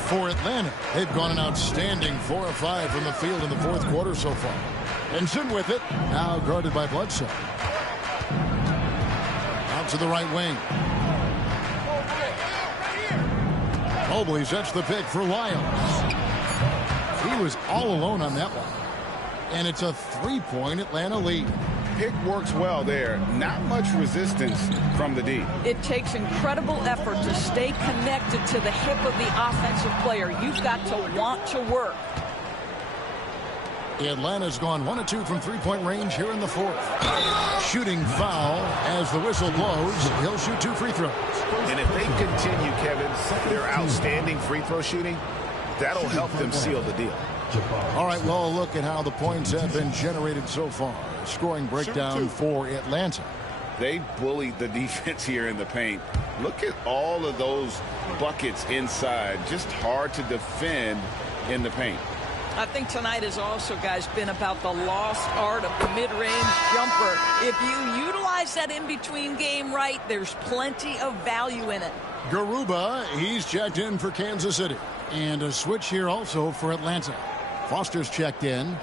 For Atlanta, they've gone an outstanding 4 of 5 from the field in the fourth quarter so far. Benson with it, now guarded by Bledsoe. Out to the right wing. Mobley sets the pick for Lyles. He was all alone on that one. And it's a 3-point Atlanta lead. Pick works well there. Not much resistance from the D. It takes incredible effort to stay connected to the hip of the offensive player. You've got to want to work. Atlanta's gone 1 of 2 from three-point range here in the fourth. Shooting foul as the whistle blows. He'll shoot 2 free throws. And if they continue, Kevin, their outstanding free throw shooting, that'll help them seal the deal. All right, well, a look at how the points have been generated so far. Scoring breakdown for Atlanta. They bullied the defense here in the paint. Look at all of those buckets inside. Just hard to defend in the paint. I think tonight has also, guys, been about the lost art of the mid-range jumper. If you utilize that in-between game right, there's plenty of value in it. Garuba, he's checked in for Kansas City. And a switch here also for Atlanta. Foster's checked in.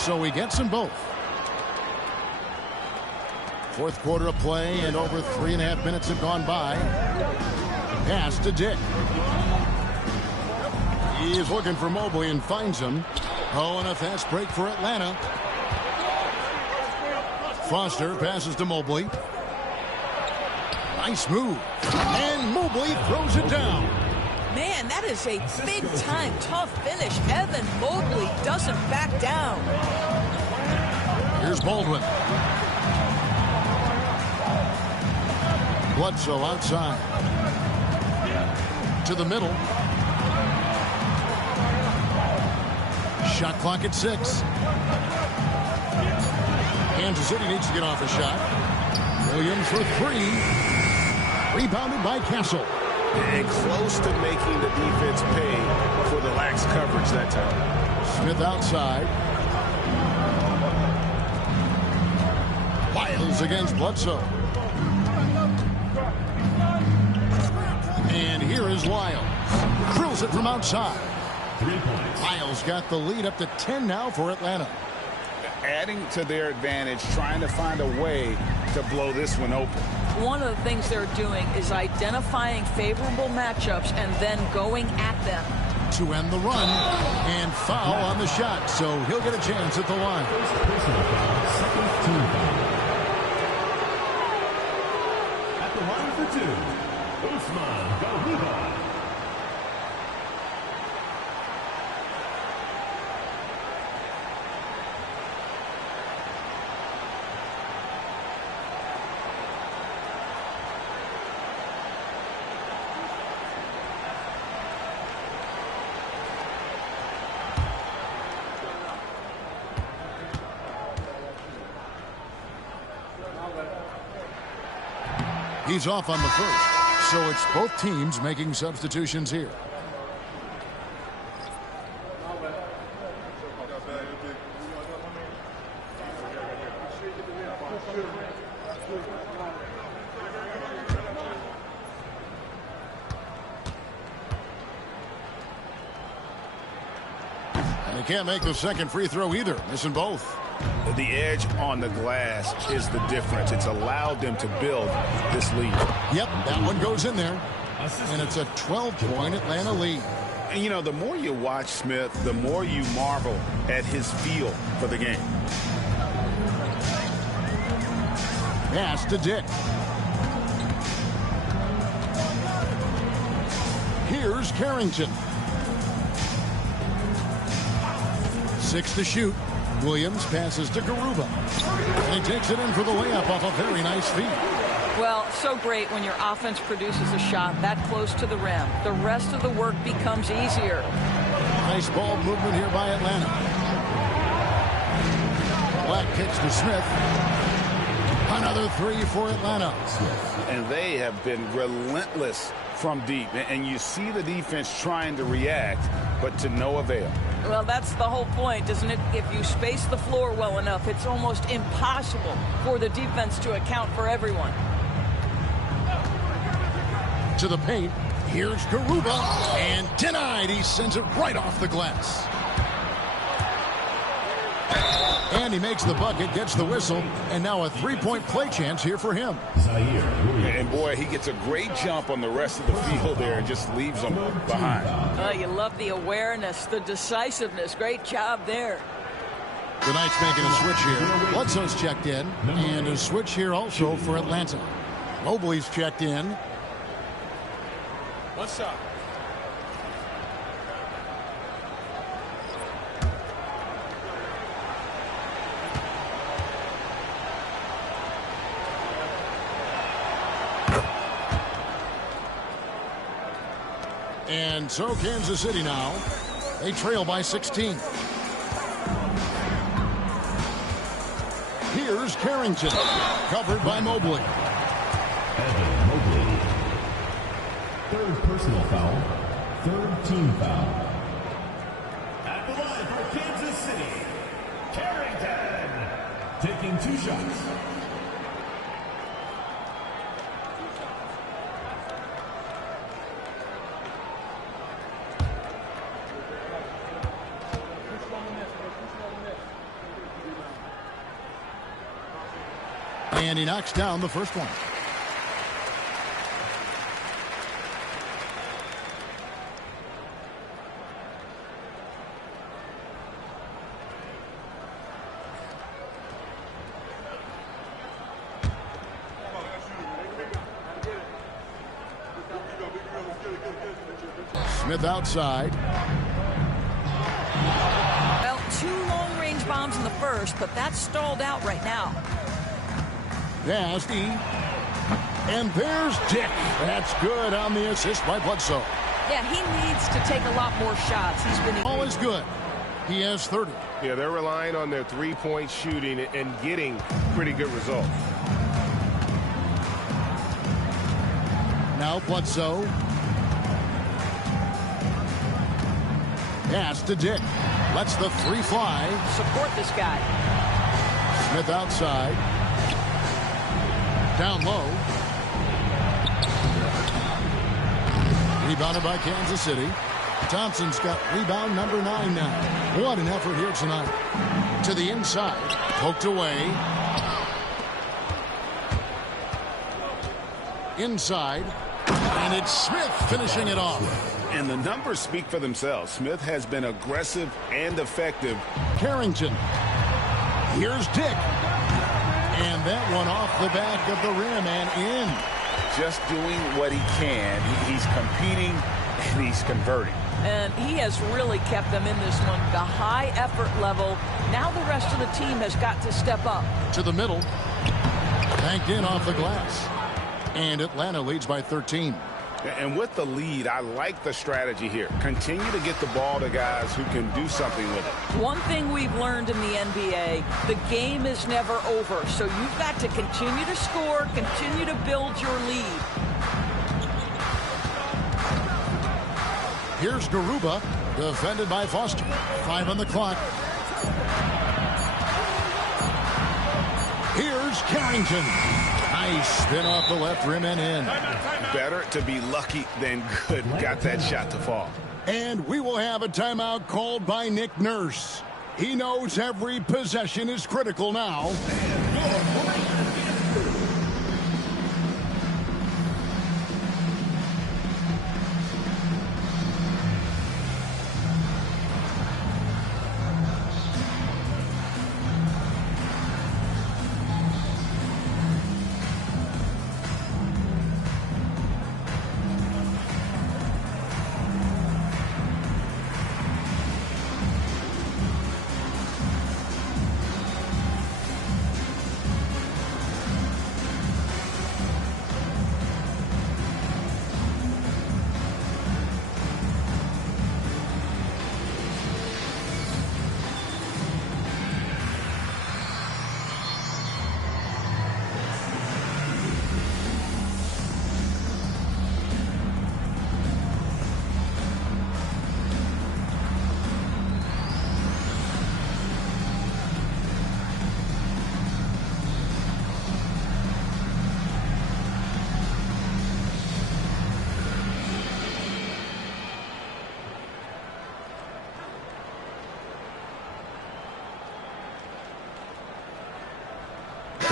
So he gets them both. Fourth quarter of play, and over 3.5 minutes have gone by. Pass to Dick. He is looking for Mobley and finds him. Oh, and a fast break for Atlanta. Foster passes to Mobley. Nice move. And Mobley throws it down. Man, that is a big-time tough finish. Evan Mobley doesn't back down. Here's Baldwin. Bledsoe outside. To the middle. Shot clock at 6. Kansas City needs to get off a shot. Williams for 3. Rebounded by Castle. And close to making the defense pay for the lax coverage that time. Smith outside. Wiles against Bledsoe. And here is Wiles. Drills it from outside. 3 points. Wiles got the lead up to 10 now for Atlanta. Adding to their advantage, trying to find a way to blow this one open. One of the things they're doing is identifying favorable matchups and then going at them. To end the run, and foul on the shot, so he'll get a chance at the line. Personal foul, second team foul. At the line for 2, Usman Garuba. He's off on the first, so it's both teams making substitutions here. And he can't make the second free throw either, missing both. The edge on the glass is the difference. It's allowed them to build this lead. Yep, that one goes in there. And it's a 12-point Atlanta lead. And, you know, the more you watch Smith, the more you marvel at his feel for the game. Pass to Dick. Here's Carrington. 6 to shoot. Williams passes to Garuba. And he takes it in for the layup off a very nice feed. Well, so great when your offense produces a shot that close to the rim. The rest of the work becomes easier. Nice ball movement here by Atlanta. Black kicks to Smith. Another 3 for Atlanta. And they have been relentless from deep. And you see the defense trying to react, but to no avail. Well, that's the whole point, isn't it? If you space the floor well enough, it's almost impossible for the defense to account for everyone. To the paint. Here's Garuba. And denied. He sends it right off the glass. And he makes the bucket, gets the whistle, and now a 3-point play chance here for him. And boy, he gets a great jump on the rest of the field there and just leaves them behind. You love the awareness, the decisiveness. Great job there. The Knights making a switch here. Bledsoe's checked in. And a switch here also for Atlanta. Mobley's checked in. What's up? And so Kansas City now. They trail by 16. Here's Carrington. Covered by Mobley. Evan Mobley. Third personal foul. Third team foul. At the line for Kansas City, Carrington. Taking 2 shots. And he knocks down the first one. Smith outside. Well, 2 long-range bombs in the first, but that's stalled out right now. Nasty. And there's Dick. That's good on the assist by Bledsoe. Yeah, he needs to take a lot more shots. He's been... All is good. He has 30. Yeah, they're relying on their three-point shooting and getting pretty good results. Now Bledsoe. Pass to Dick. Lets the 3 fly. Support this guy. Smith outside. Down low. Rebounded by Kansas City. Thompson's got rebound number 9 now. What an effort here tonight. To the inside. Poked away. Inside. And it's Smith finishing it off. And the numbers speak for themselves. Smith has been aggressive and effective. Carrington. Here's Dick. And that one off the back of the rim and in. Just doing what he can. He's competing and he's converting. And he has really kept them in this one. The high effort level. Now the rest of the team has got to step up. To the middle. Banked in off the glass. And Atlanta leads by 13. And with the lead, I like the strategy here. Continue to get the ball to guys who can do something with it. One thing we've learned in the NBA, the game is never over. So you've got to continue to score, continue to build your lead. Here's Garuba, defended by Foster. 5 on the clock. Here's Carrington. Nice spin off the left rim and in. Better to be lucky than good. Got that shot to fall. And we will have a timeout called by Nick Nurse. He knows every possession is critical now.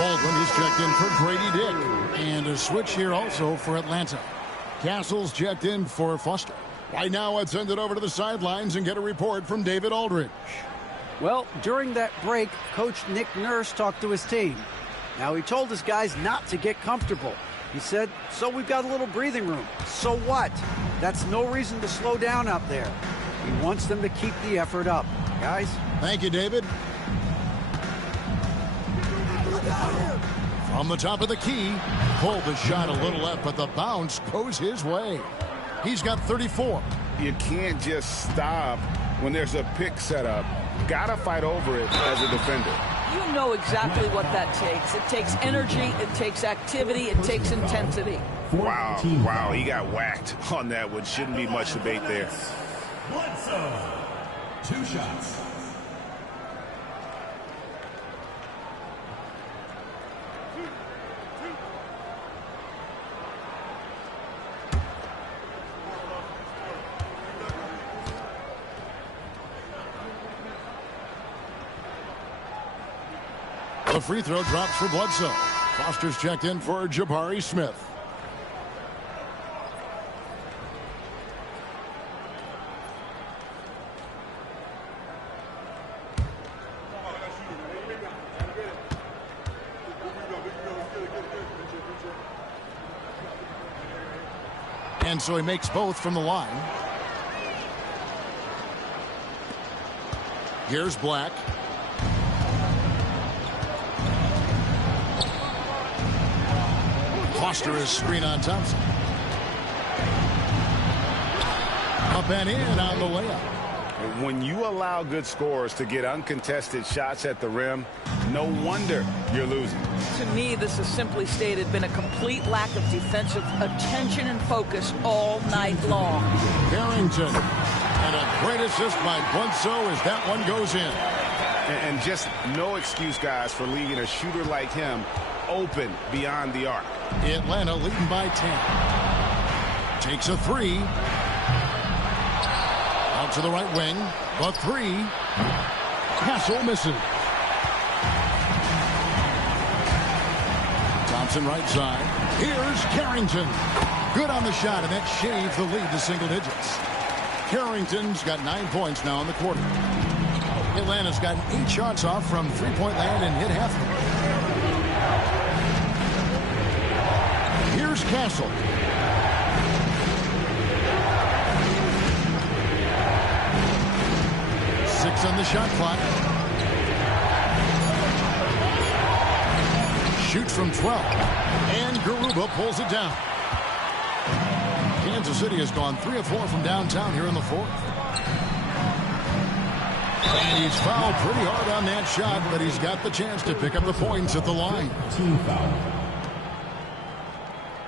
Baldwin is checked in for Grady Dick. And a switch here also for Atlanta. Castle's checked in for Foster. Right now, let's send it over to the sidelines and get a report from David Aldridge. Well, during that break, Coach Nick Nurse talked to his team. Now, he told his guys not to get comfortable. He said, so we've got a little breathing room. So what? That's no reason to slow down out there. He wants them to keep the effort up. Guys? Thank you, David. From the top of the key, pulled the shot a little left, but the bounce goes his way. He's got 34. You can't just stop when there's a pick set up. Gotta fight over it as a defender. You know exactly what that takes. It takes energy, it takes activity, it takes intensity. Wow, he got whacked on that one. Shouldn't be much debate there. Bledsoe. 2 shots. The free throw drops for Bledsoe. Foster's checked in for Jabari Smith. And so he makes both from the line. Here's Black. Foster is screen on Thompson. Up and in on the layup. When you allow good scorers to get uncontested shots at the rim, no wonder you're losing. To me, this has simply stated been a complete lack of defensive attention and focus all night long. Harrington. And a great assist by Bledsoe as that one goes in. And just no excuse, guys, for leaving a shooter like him open beyond the arc. Atlanta leading by 10. Takes a 3. Out to the right wing. A 3. Castle misses. Thompson right side. Here's Carrington. Good on the shot, and that shaves the lead to single digits. Carrington's got 9 points now in the quarter. Atlanta's gotten 8 shots off from three-point land and hit half of them. Here's Castle. Six on the shot clock. Shoots from 12. And Garuba pulls it down. Kansas City has gone 3 of 4 from downtown here in the fourth. And he's fouled pretty hard on that shot, but he's got the chance to pick up the points at the line. Team foul.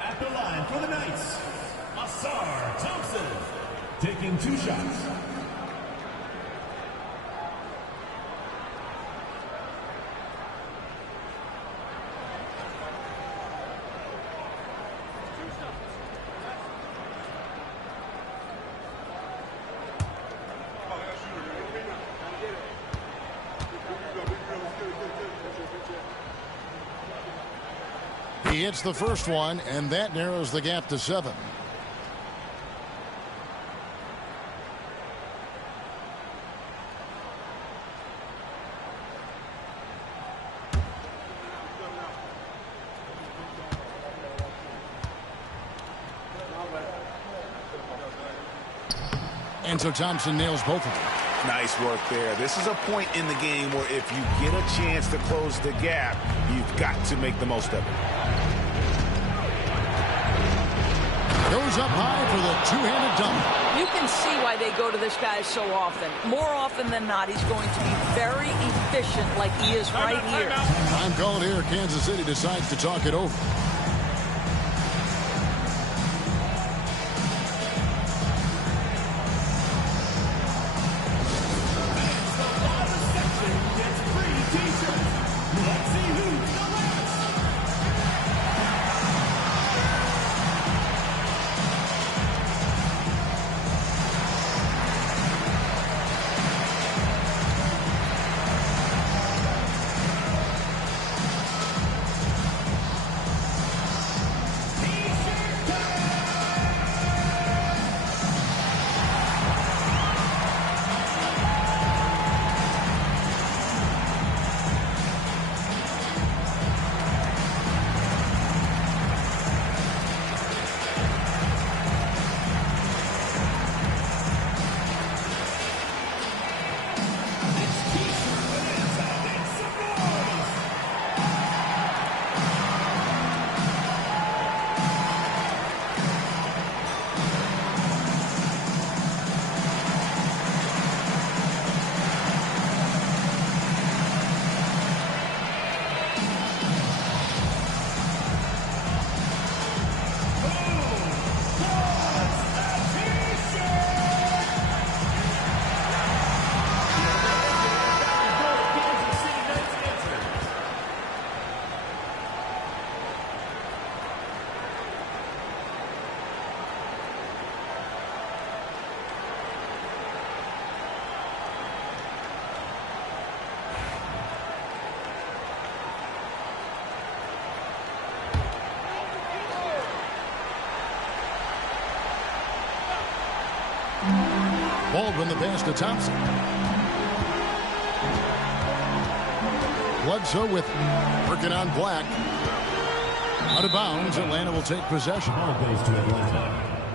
At the line for the Knights, Asar Thompson, taking 2 shots. He hits the first one, and that narrows the gap to 7. And so Thompson nails both of them. Nice work there. This is a point in the game where if you get a chance to close the gap, you've got to make the most of it. Goes up high for the two-handed dunk. You can see why they go to this guy so often. More often than not, he's going to be very efficient like he is right here. Time called here. Kansas City decides to talk it over. Baldwin the pass to Thompson. Bledsoe with working on Black. Out of bounds, Atlanta will take possession. Ball goes to Atlanta.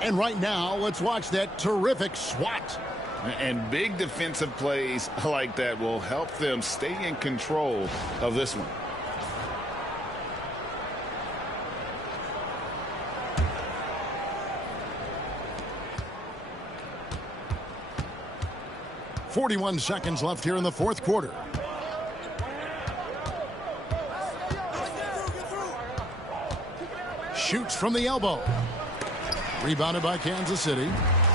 And right now, let's watch that terrific swat. And big defensive plays like that will help them stay in control of this one. .41 seconds left here in the fourth quarter. Shoots from the elbow. Rebounded by Kansas City.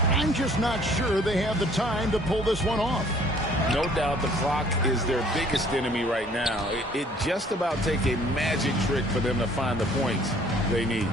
I'm just not sure they have the time to pull this one off. No doubt the clock is their biggest enemy right now. It just about take a magic trick for them to find the points they need.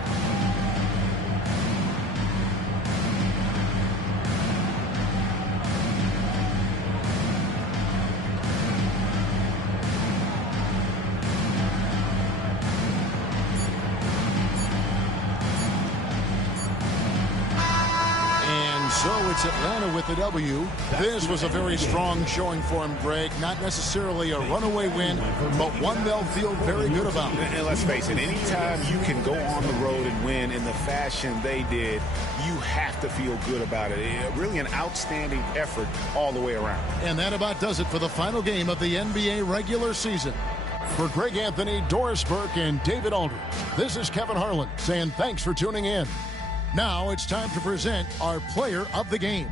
So it's Atlanta with the W. This was a very strong showing for him, Greg. Not necessarily a runaway win, but one they'll feel very good about. And let's face it, anytime you can go on the road and win in the fashion they did, you have to feel good about it. Really an outstanding effort all the way around. And that about does it for the final game of the NBA regular season. For Greg Anthony, Doris Burke, and David Aldridge, this is Kevin Harlan saying thanks for tuning in. Now it's time to present our player of the game.